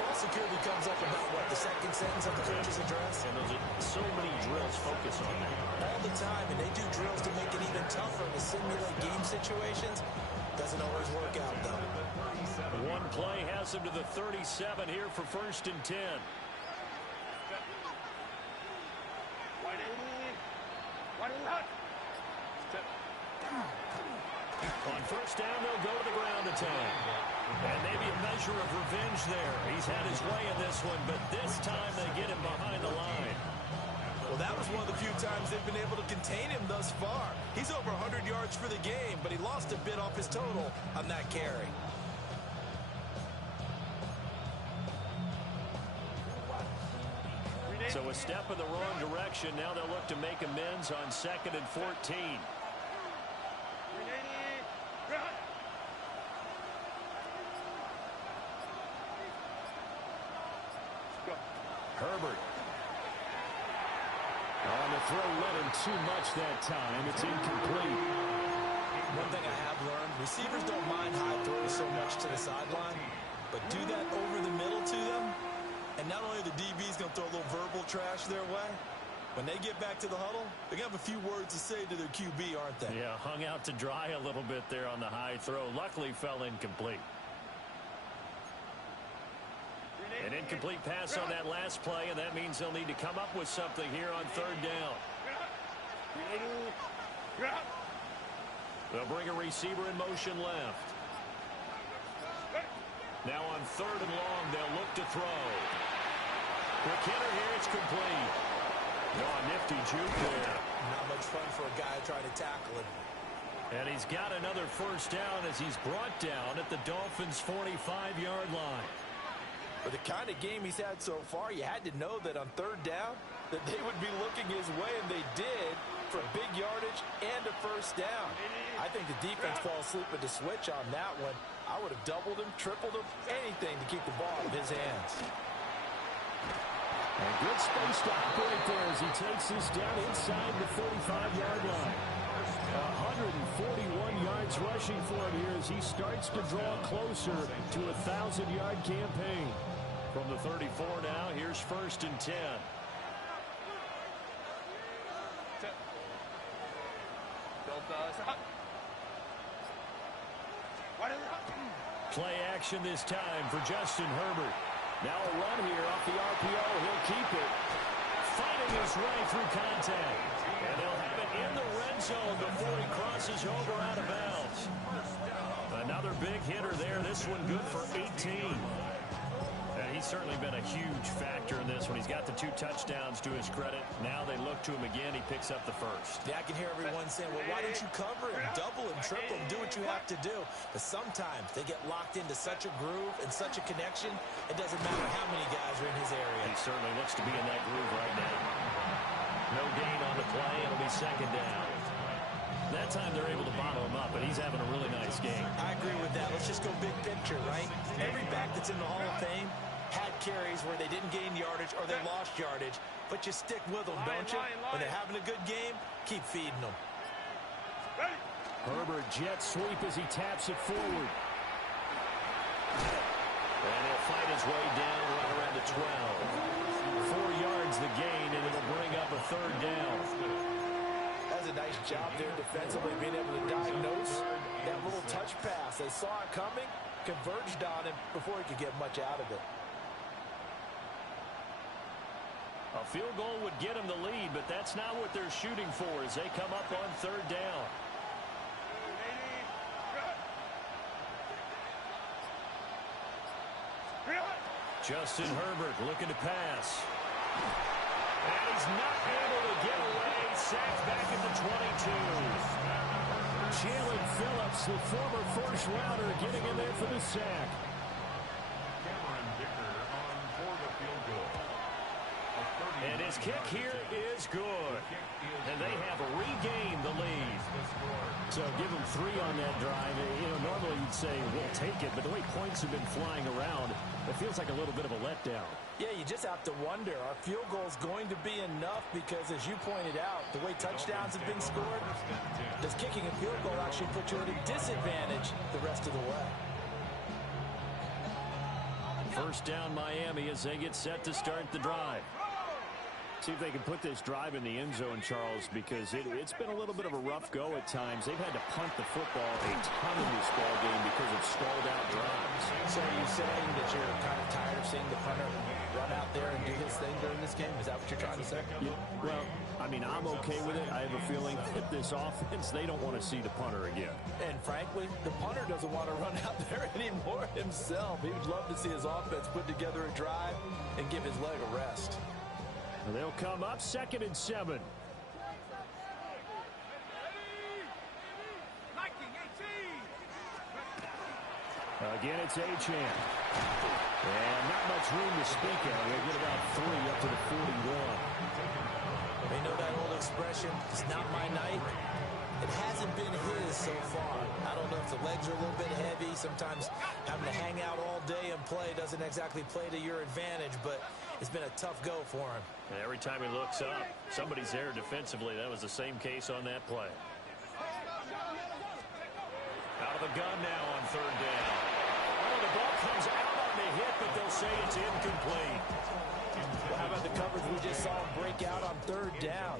ball security comes up about, what, the 2nd sentence of the coach's address? And those are so many drills focus on that. All the time, and they do drills to make it even tougher to simulate game situations. Doesn't always work out, though. One play has him to the 37 here for 1st and 10. On 1st down, they'll go to the ground attack. And maybe a measure of revenge there. He's had his way in this one, but this time they get him behind the line. Well, that was one of the few times they've been able to contain him thus far. He's over 100 yards for the game, but he lost a bit off his total on that carry. So a step in the wrong direction. Now they'll look to make amends on 2nd and 14. Herbert. On the throw, led him too much that time. It's incomplete. One thing I have learned, receivers don't mind high throws so much to the sideline, but do that over the middle to them, and not only the DB's going to throw a little verbal trash their way, when they get back to the huddle, they're going to have a few words to say to their QB, aren't they? Yeah, hung out to dry a little bit there on the high throw. Luckily fell incomplete. An incomplete pass on that last play, and that means they'll need to come up with something here on 3rd down. They'll bring a receiver in motion left. Now on 3rd and long, they'll look to throw. Quick hitter here, it's complete. Oh, nifty juke there. Not much fun for a guy trying to tackle him. And he's got another 1st down as he's brought down at the Dolphins' 45-yard line. For the kind of game he's had so far, you had to know that on 3rd down that they would be looking his way, and they did, for big yardage and a 1st down. I think the defense fell asleep at the switch on that one. I would have doubled him, tripled him, anything to keep the ball in his hands. A good space to operate there as he takes this down inside the 35-yard line. 141 yards rushing for him here as he starts to draw closer to a 1,000-yard campaign. From the 34 now, here's 1st and 10. Play action this time for Justin Herbert. Now a run here off the RPO. He'll keep it. Fighting his way through contact. And they'll have it in the red zone before he crosses over out of bounds. Another big hitter there. This one good for 18. And he's certainly been a huge factor in this one. He's got the 2 touchdowns to his credit. Now they look to him again. He picks up the 1st. Yeah, I can hear everyone saying, well, why don't you cover him, double him, triple him, do what you have to do. But sometimes they get locked into such a groove and such a connection, it doesn't matter how many guys are in his area. He certainly looks to be in that groove right now. No gain on the play. It'll be 2nd down. That time they're able to bottle him up, but he's having a really nice game. I agree with that. Let's just go big picture, right? Every back that's in the Hall of Fame had carries where they didn't gain yardage or they lost yardage, but you stick with them, don't you? When they're having a good game, keep feeding them. Herbert jet sweep as he taps it forward. And he'll fight his way down right around the 12. 4 yards the gain, and it'll bring up a 3rd down. That's a nice job there defensively, being able to diagnose that little touch pass. They saw it coming, converged on him before he could get much out of it. A field goal would get him the lead, but that's not what they're shooting for as they come up on 3rd down. Justin Herbert looking to pass. And he's not able to get away. Sacked back at the 22. Jalen Phillips, the former 1st rounder, getting in there for the sack. And his kick here is good. And they have regained the lead. So give them 3 on that drive. You know, normally you'd say, we'll take it, but the way points have been flying around, it feels like a little bit of a letdown. Yeah, you just have to wonder, are field goals going to be enough? Because as you pointed out, the way touchdowns have been scored, does kicking a field goal actually put you at a disadvantage the rest of the way? 1st down Miami as they get set to start the drive. See if they can put this drive in the end zone, Charles, because it's been a little bit of a rough go at times. They've had to punt the football a ton in this ball game because of stalled out drives. So are you saying that you're kind of tired of seeing the punter run out there and do his thing during this game? Is that what you're trying to say? Yeah, well, I mean, I'm okay with it. I have a feeling that this offense, they don't want to see the punter again. And frankly, the punter doesn't want to run out there anymore himself. He would love to see his offense put together a drive and give his leg a rest. They'll come up 2nd and 7. Again, it's Achane. And not much room to speak of. They'll get about 3 up to the 41. They know that old expression, it's not my night. It hasn't been his so far. I don't know if the legs are a little bit heavy. Sometimes having to hang out all day and play doesn't exactly play to your advantage, but it's been a tough go for him. And every time he looks up, somebody's there defensively. That was the same case on that play. Out of the gun now on 3rd down. Oh, the ball comes out on the hit, but they'll say it's incomplete. Well, how about the coverage we just saw him break out on 3rd down?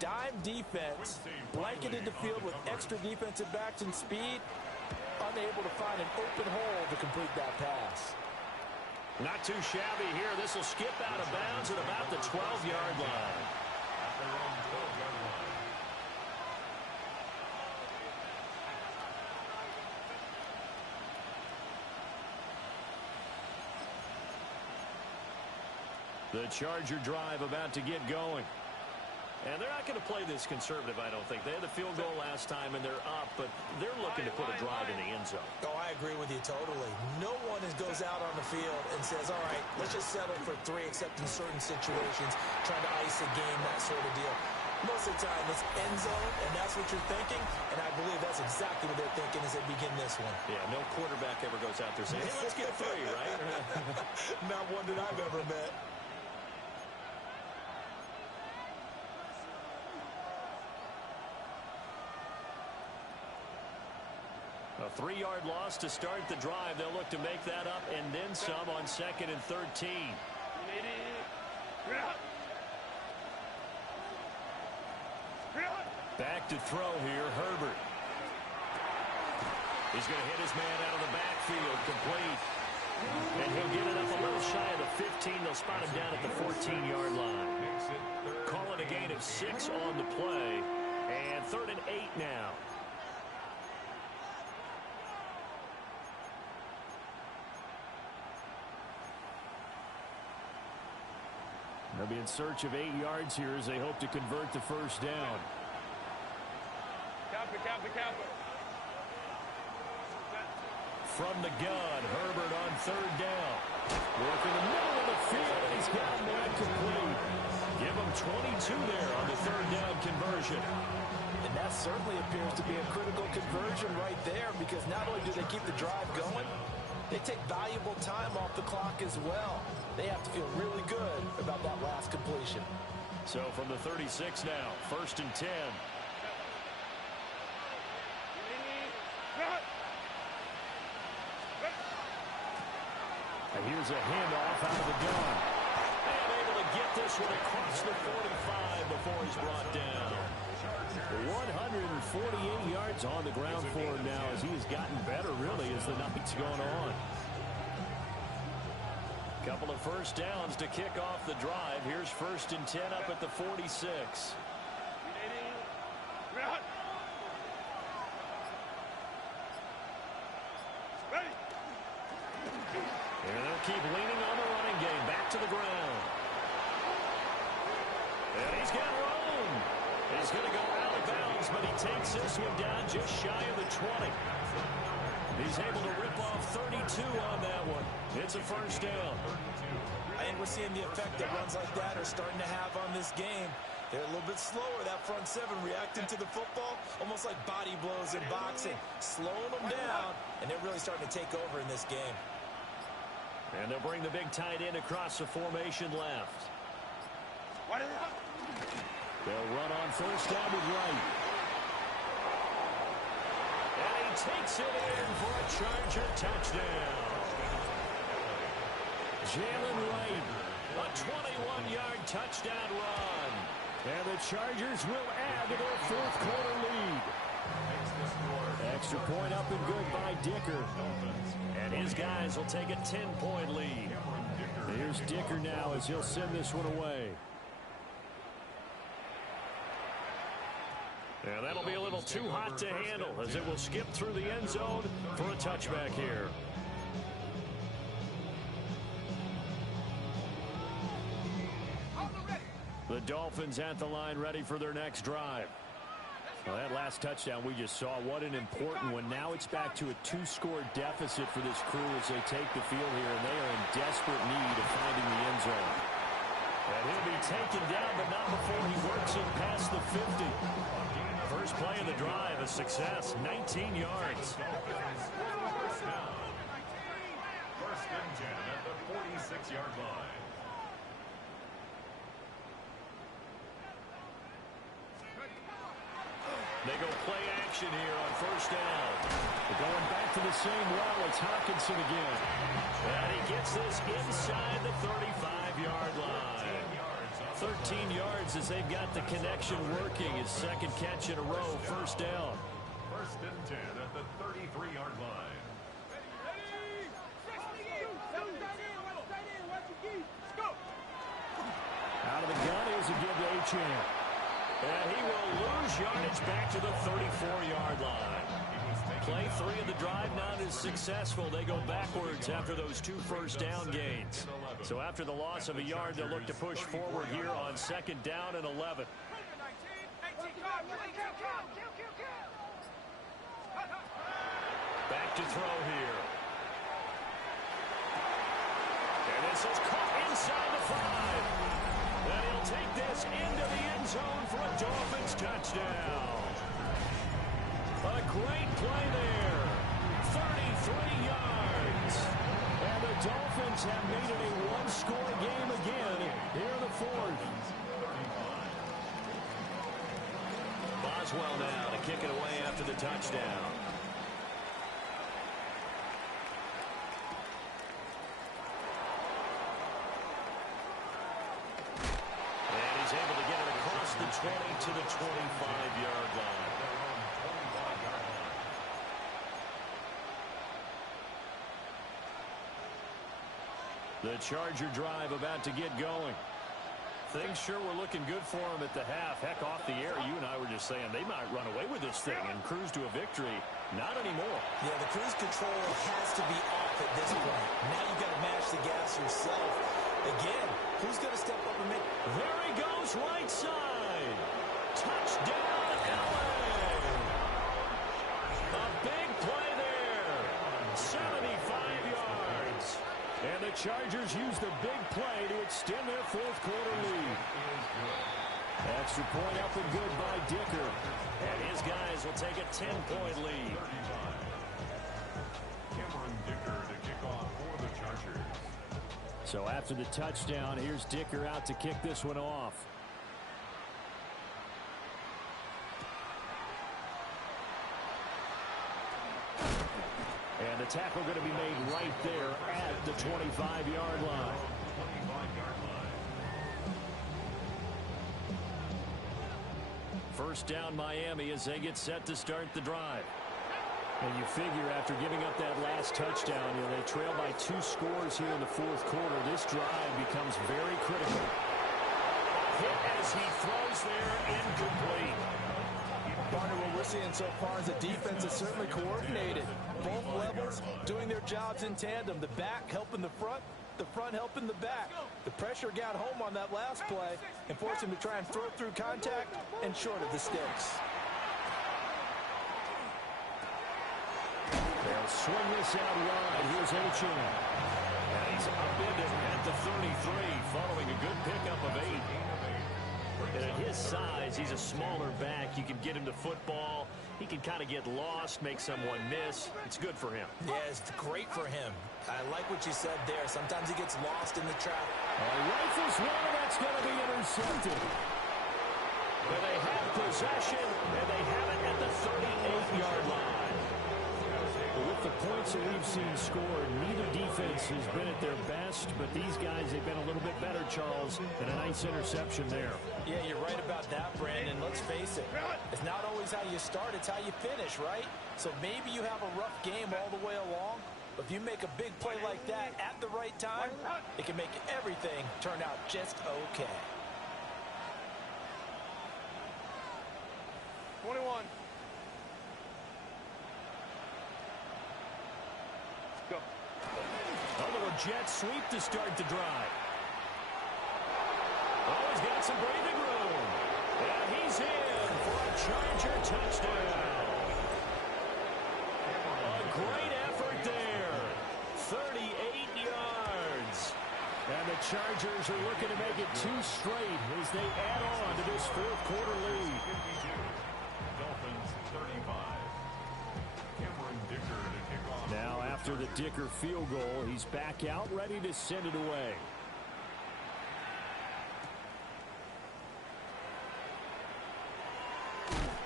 Dime defense, blanketed the field with extra defensive backs and speed, unable to find an open hole to complete that pass. Not too shabby here. This will skip out of bounds at about the 12-yard line. The Charger drive about to get going. And they're not going to play this conservative, I don't think. They had the field goal last time, and they're up, but they're looking to put a drive in the end zone. Oh, I agree with you totally. No one goes out on the field and says, all right, let's just settle for 3, except in certain situations, trying to ice a game, that sort of deal. Most of the time, it's end zone, and that's what you're thinking, and I believe that's exactly what they're thinking as they begin this one. Yeah, no quarterback ever goes out there saying, hey, let's get 3, right? Not one that I've ever met. A 3-yard loss to start the drive. They'll look to make that up and then some on 2nd and 13. Back to throw here, Herbert. He's going to hit his man out of the backfield, complete. And he'll get it up a little shy of the 15. They'll spot him down at the 14-yard line. Call it a gain of 6 on the play. And 3rd and 8 now. They'll be in search of 8 yards here as they hope to convert the first down. From the gun, Herbert on 3rd down. Working the middle of the field, and he's got him there complete. Give him 22 there on the 3rd down conversion. And that certainly appears to be a critical conversion right there, because not only do they keep the drive going, they take valuable time off the clock as well. They have to feel really good about that last completion. So from the 36 now, 1st and 10. And here's a handoff out of the gun. And able to get this one across the 45 before he's brought down. 148 yards on the ground for him now as he has gotten better, really, as the night's gone on. Couple of first downs to kick off the drive. Here's 1st and 10 up at the 46. And they'll keep leaning on the running game. Back to the ground. And he's got room. He's going to go out of bounds, but he takes this one down just shy of the 20. He's able to rip off 32 on that one. It's a first down. And we're seeing the effect that runs like that are starting to have on this game. They're a little bit slower, that front 7, reacting to the football, almost like body blows in boxing, slowing them down, and they're really starting to take over in this game. And they'll bring the big tight end across the formation left. They'll run on first down with Wright. And he takes it in for a Charger touchdown. Jalen Wright, a 21-yard touchdown run. And the Chargers will add to their 4th quarter lead. Extra point up and good by Dicker. And his guys will take a 10-point lead. Here's Dicker now as he'll send this one away. And that'll be a little too hot to handle as it will skip through the end zone for a touchback here. The Dolphins at the line ready for their next drive. Well, that last touchdown we just saw, what an important one. Now it's back to a 2-score deficit for this crew as they take the field here, and they are in desperate need of finding the end zone. And he'll be taken down, but not before he works it past the 50. First play of the drive, a success, 19 yards. First and 10 at the 46-yard line. They go play action here on first down. They're going back to the same well. It's Hawkinson again. And he gets this inside the 35-yard line. 13 yards as they've got the connection working. His second catch in a row, first down. First and 10 at the 33-yard line. Out of the gun, here's a give to Achane. And he will lose yardage back to the 34-yard line. Play 3 of the drive not as successful. They go backwards after those 2 first down gains. So after the loss of a yard, they'll look to push forward here on second down and 11. Back to throw here. And this is caught inside the 5. And he'll take this into the end zone for a Dolphins touchdown. A great play there. 33 yards. And the Dolphins have made it a 1-score game again here in the 4th. Boswell now to kick it away after the touchdown. The 20 to the 25-yard line. The Charger drive about to get going. Things sure were looking good for him at the half. Heck, off the air, you and I were just saying they might run away with this thing and cruise to a victory. Not anymore. Yeah, the cruise control has to be off at this point. Now you've got to mash the gas yourself. Again, who's going to step up and make... There he goes, right side. Touchdown, LA. A big play there. 75 yards. And the Chargers use the big play to extend their 4th quarter lead. Extra point up and good by Dicker. And his guys will take a 10-point lead. Cameron Dicker to kick off for the Chargers. So after the touchdown, here's Dicker out to kick this one off. And the tackle going to be made right there at the 25-yard line. First down Miami as they get set to start the drive. And you figure after giving up that last touchdown, they trail by 2 scores here in the 4th quarter. This drive becomes very critical. Hit as he throws there, incomplete. Partner, what we're seeing so far is the defense is certainly coordinated. Both levels doing their jobs in tandem. The back helping the front helping the back. The pressure got home on that last play and forced him to try and throw through contact and short of the sticks. They'll swing this out wide. Here's Achane. And he's upended at the 33 following a good pickup of 8. And at his size, he's a smaller back. You can get him to football. He can kind of get lost, make someone miss. It's good for him. Yeah, it's great for him. I like what you said there. Sometimes he gets lost in the traffic. Rifles one, and that's going to be intercepted. But they have possession, and they have it at the 38-yard line. With the points that we've seen scored, neither defense has been at their best, but these guys, they've been a little bit better, Charles, and a nice interception there. Yeah, you're right about that, Brandon. Let's face it. It's not always how you start, it's how you finish, right? So maybe you have a rough game all the way along, but if you make a big play like that at the right time, it can make everything turn out just okay. 21. Go. A little jet sweep to start the drive. Oh, he's got some breathing room. And he's in for a Charger touchdown. A great effort there. 38 yards. And the Chargers are looking to make it 2 straight as they add on to this fourth quarter lead. Dolphins 35. Dicker to kick off. Now after the Dicker field goal, he's back out ready to send it away.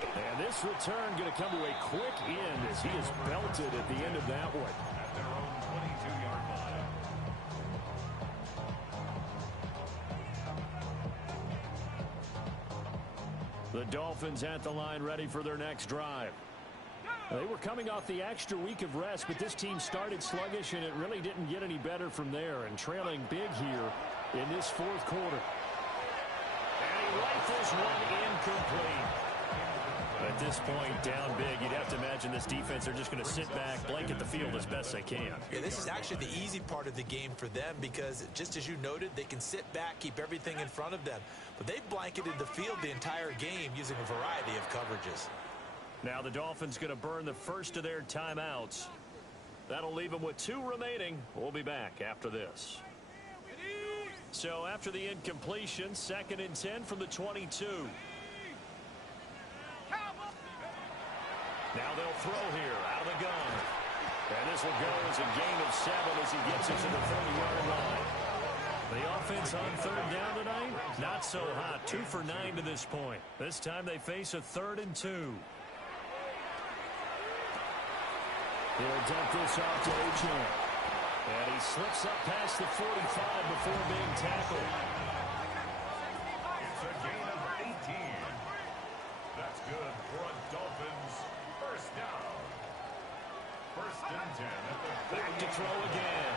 And this return going to come to a quick end as he is belted at the end of that one. At their own 22-yard line. The Dolphins at the line ready for their next drive. They were coming off the extra week of rest, but this team started sluggish, and it really didn't get any better from there, and trailing big here in this fourth quarter. And he rifles one incomplete. At this point, down big, you'd have to imagine this defense are just going to sit back, blanket the field as best they can. Yeah, this is actually the easy part of the game for them because, just as you noted, they can sit back, keep everything in front of them. But they've blanketed the field the entire game using a variety of coverages. Now the Dolphins going to burn the first of their timeouts. That'll leave them with 2 remaining. We'll be back after this. So after the incompletion, 2nd and 10 from the 22. Now they'll throw here out of the gun. And this will go as a gain of 7 as he gets it to the 30-yard line. The offense on 3rd down tonight, not so hot. 2 for 9 to this point. This time they face a 3rd and 2. He'll dump this off to Achane. And he slips up past the 45 before being tackled. It's a gain of 18. That's good for a Dolphins first down. 1st and 10 at the Back to throw again.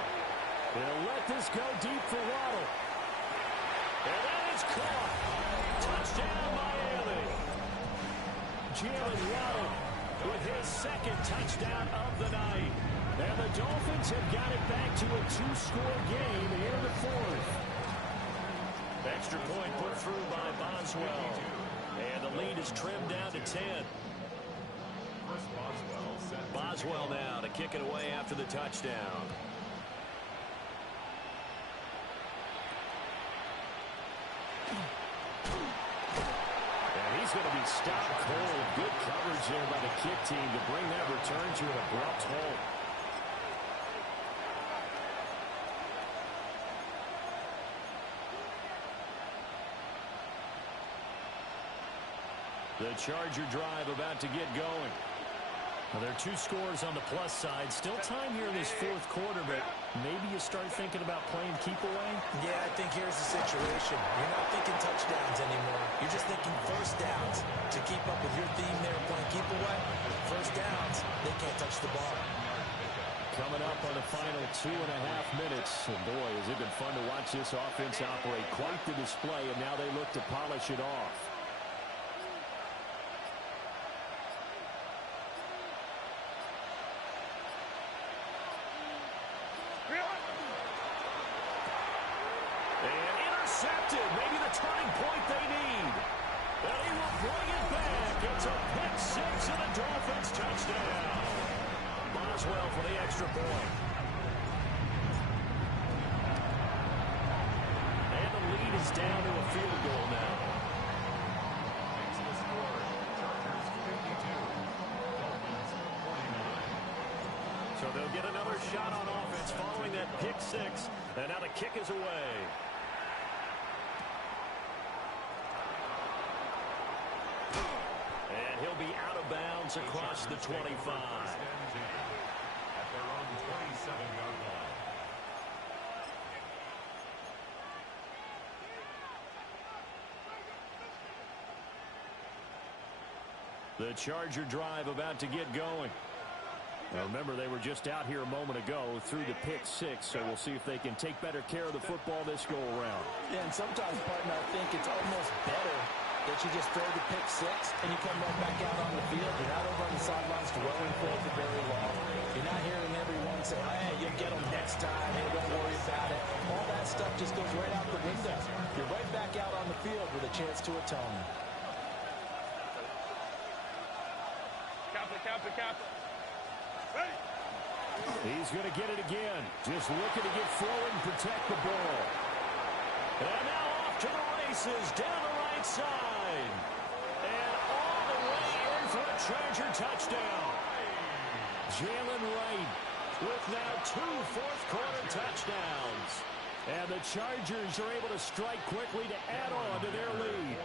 They'll let this go deep for Waddle. And that is caught. Touchdown, Miami. Jalen Waddle With his 2nd touchdown of the night. And the Dolphins have got it back to a 2-score game here in the 4th. Extra point put through by Boswell. And the lead is trimmed down to 10. Boswell now to kick it away after the touchdown. He's going to be stopped cold. Good coverage there by the kick team to bring that return to an abrupt halt. The Charger drive about to get going. Well, there are 2 scores on the plus side. Still time here in this 4th quarter, but maybe you start thinking about playing keep away? Yeah, I think here's the situation. You're not thinking touchdowns anymore. You're just thinking first downs. To keep up with your theme there, playing keep away, first downs, they can't touch the ball. Coming up on the final 2.5 minutes. And boy, has it been fun to watch this offense operate. Quite the display, and now they look to polish it off. Maybe the turning point they need. And he will bring it back. It's a pick 6 and a Dolphins touchdown. Boswell for the extra point. And the lead is down to a field goal now. Makes the score. Chargers 52. Dolphins 49. So they'll get another shot on offense following that pick 6. And now the kick is away. And he'll be out of bounds across the 25. At their own 27-yard line. The Charger drive about to get going. Now remember, they were just out here a moment ago through the pick 6, so we'll see if they can take better care of the football this go-around. Yeah, and sometimes, partner, I think it's almost better that you just throw the pick six and you come right back out on the field. You're not over on the sidelines dwelling for very long. You're not hearing everyone say, hey, you'll get them next time. Hey, don't worry about it. All that stuff just goes right out the window. You're right back out on the field with a chance to atone. Captain. Ready? He's going to get it again. Just looking to get forward and protect the ball. And now off to the races down the right side. And all the way in for a Charger touchdown. Jalen Wright with now 2 fourth-quarter touchdowns. And the Chargers are able to strike quickly to add on to their lead.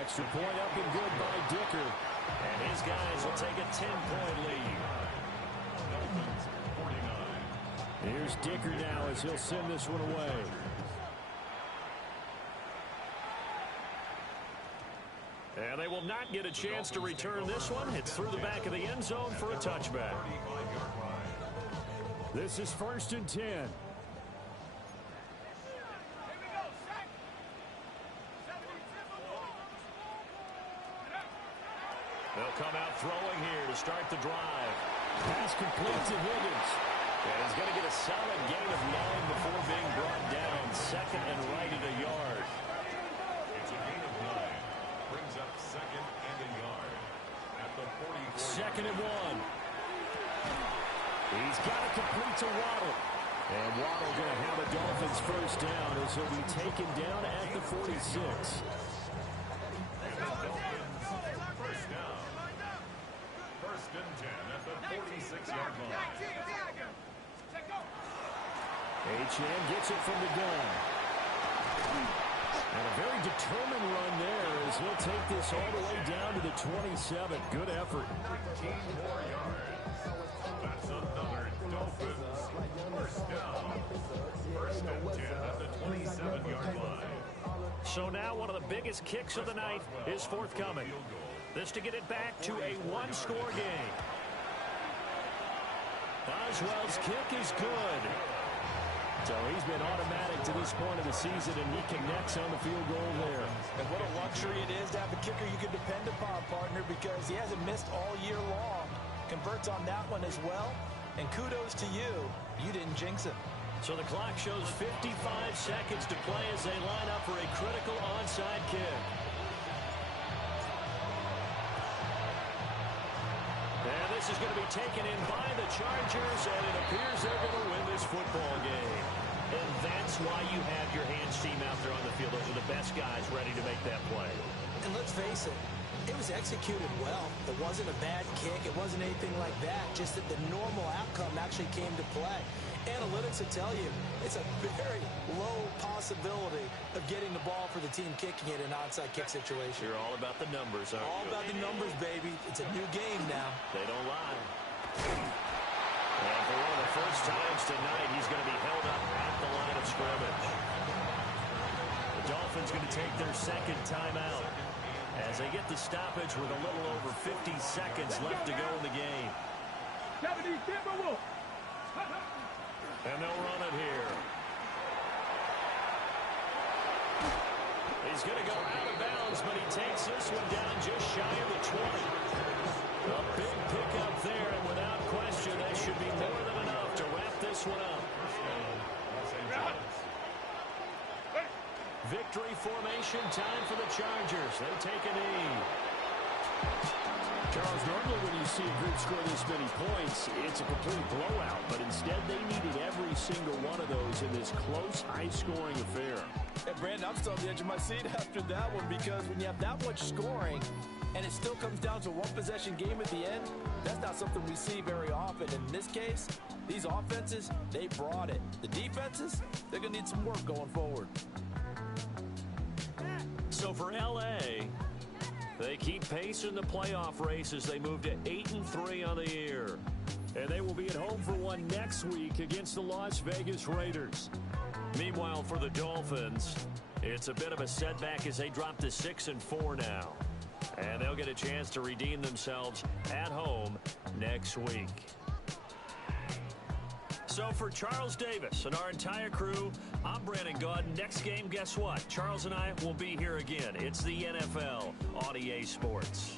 Extra point up and good by Dicker. And his guys will take a 10-point lead. Here's Dicker now as he'll send this one away. And they will not get a chance to return this one. It's through the back of the end zone for a touchback. This is 1st and 10. They'll come out throwing here to start the drive. Pass complete to Higgins. And he's going to get a solid gain of 9 before being brought down. Second and right at a yard. It's a gain of 9. Brings up second and a yard. At the 44. Second and 1. He's got it complete to Waddle. And Waddle going to have a Dolphins first down as he'll be taken down at the 46. Achane gets it from the gun. And a very determined run there as he'll take this all the way down to the 27. Good effort. 19 more yards. That's another Dolphins first down. 1st and 10 at the 27-yard line. So now one of the biggest kicks of the night is forthcoming. This to get it back to a one-score game. Oswell's kick is good. So he's been automatic to this point of the season, and he connects on the field goal there. And what a luxury it is to have a kicker you can depend upon, partner, because he hasn't missed all year long. Converts on that one as well. And kudos to you. You didn't jinx him. So the clock shows 55 seconds to play as they line up for a critical onside kick. And this is going to be taken in by the Chargers, and it appears they're going to win this football game. And that's why you have your hands team out there on the field. Those are the best guys ready to make that play. And let's face it, it was executed well. It wasn't a bad kick. It wasn't anything like that. Just that the normal outcome actually came to play. Analytics will tell you it's a very low possibility of getting the ball for the team kicking it in an onside kick situation. You're all about the numbers, aren't you? All about the numbers, baby. It's a new game now. They don't lie. And for one of the first times tonight, he's going to be held up at the line of scrimmage. The Dolphins going to take their second timeout as they get the stoppage with a little over 50 seconds left to go in the game. And they'll run it here. He's going to go out of bounds, but he takes this one down just shy of the 20. A big pickup there, and without question, that should be more than enough to wrap this one up. Victory formation time for the Chargers. They take a knee. Charles, normally when you see a group score this many points, it's a complete blowout. But instead, they needed every single one of those in this close, high-scoring affair. And Brandon, I'm still on the edge of my seat after that one, because when you have that much scoring and it still comes down to a one-possession game at the end, that's not something we see very often. In this case, these offenses, they brought it. The defenses, they're going to need some work going forward. So for L.A., they keep pace in the playoff race as they move to 8-3 on the year. And they will be at home for one next week against the Las Vegas Raiders. Meanwhile, for the Dolphins, it's a bit of a setback as they drop to 6-4 now. And they'll get a chance to redeem themselves at home next week. So for Charles Davis and our entire crew, I'm Brandon Gaudin. Next game, guess what? Charles and I will be here again. It's the NFL on EA Sports.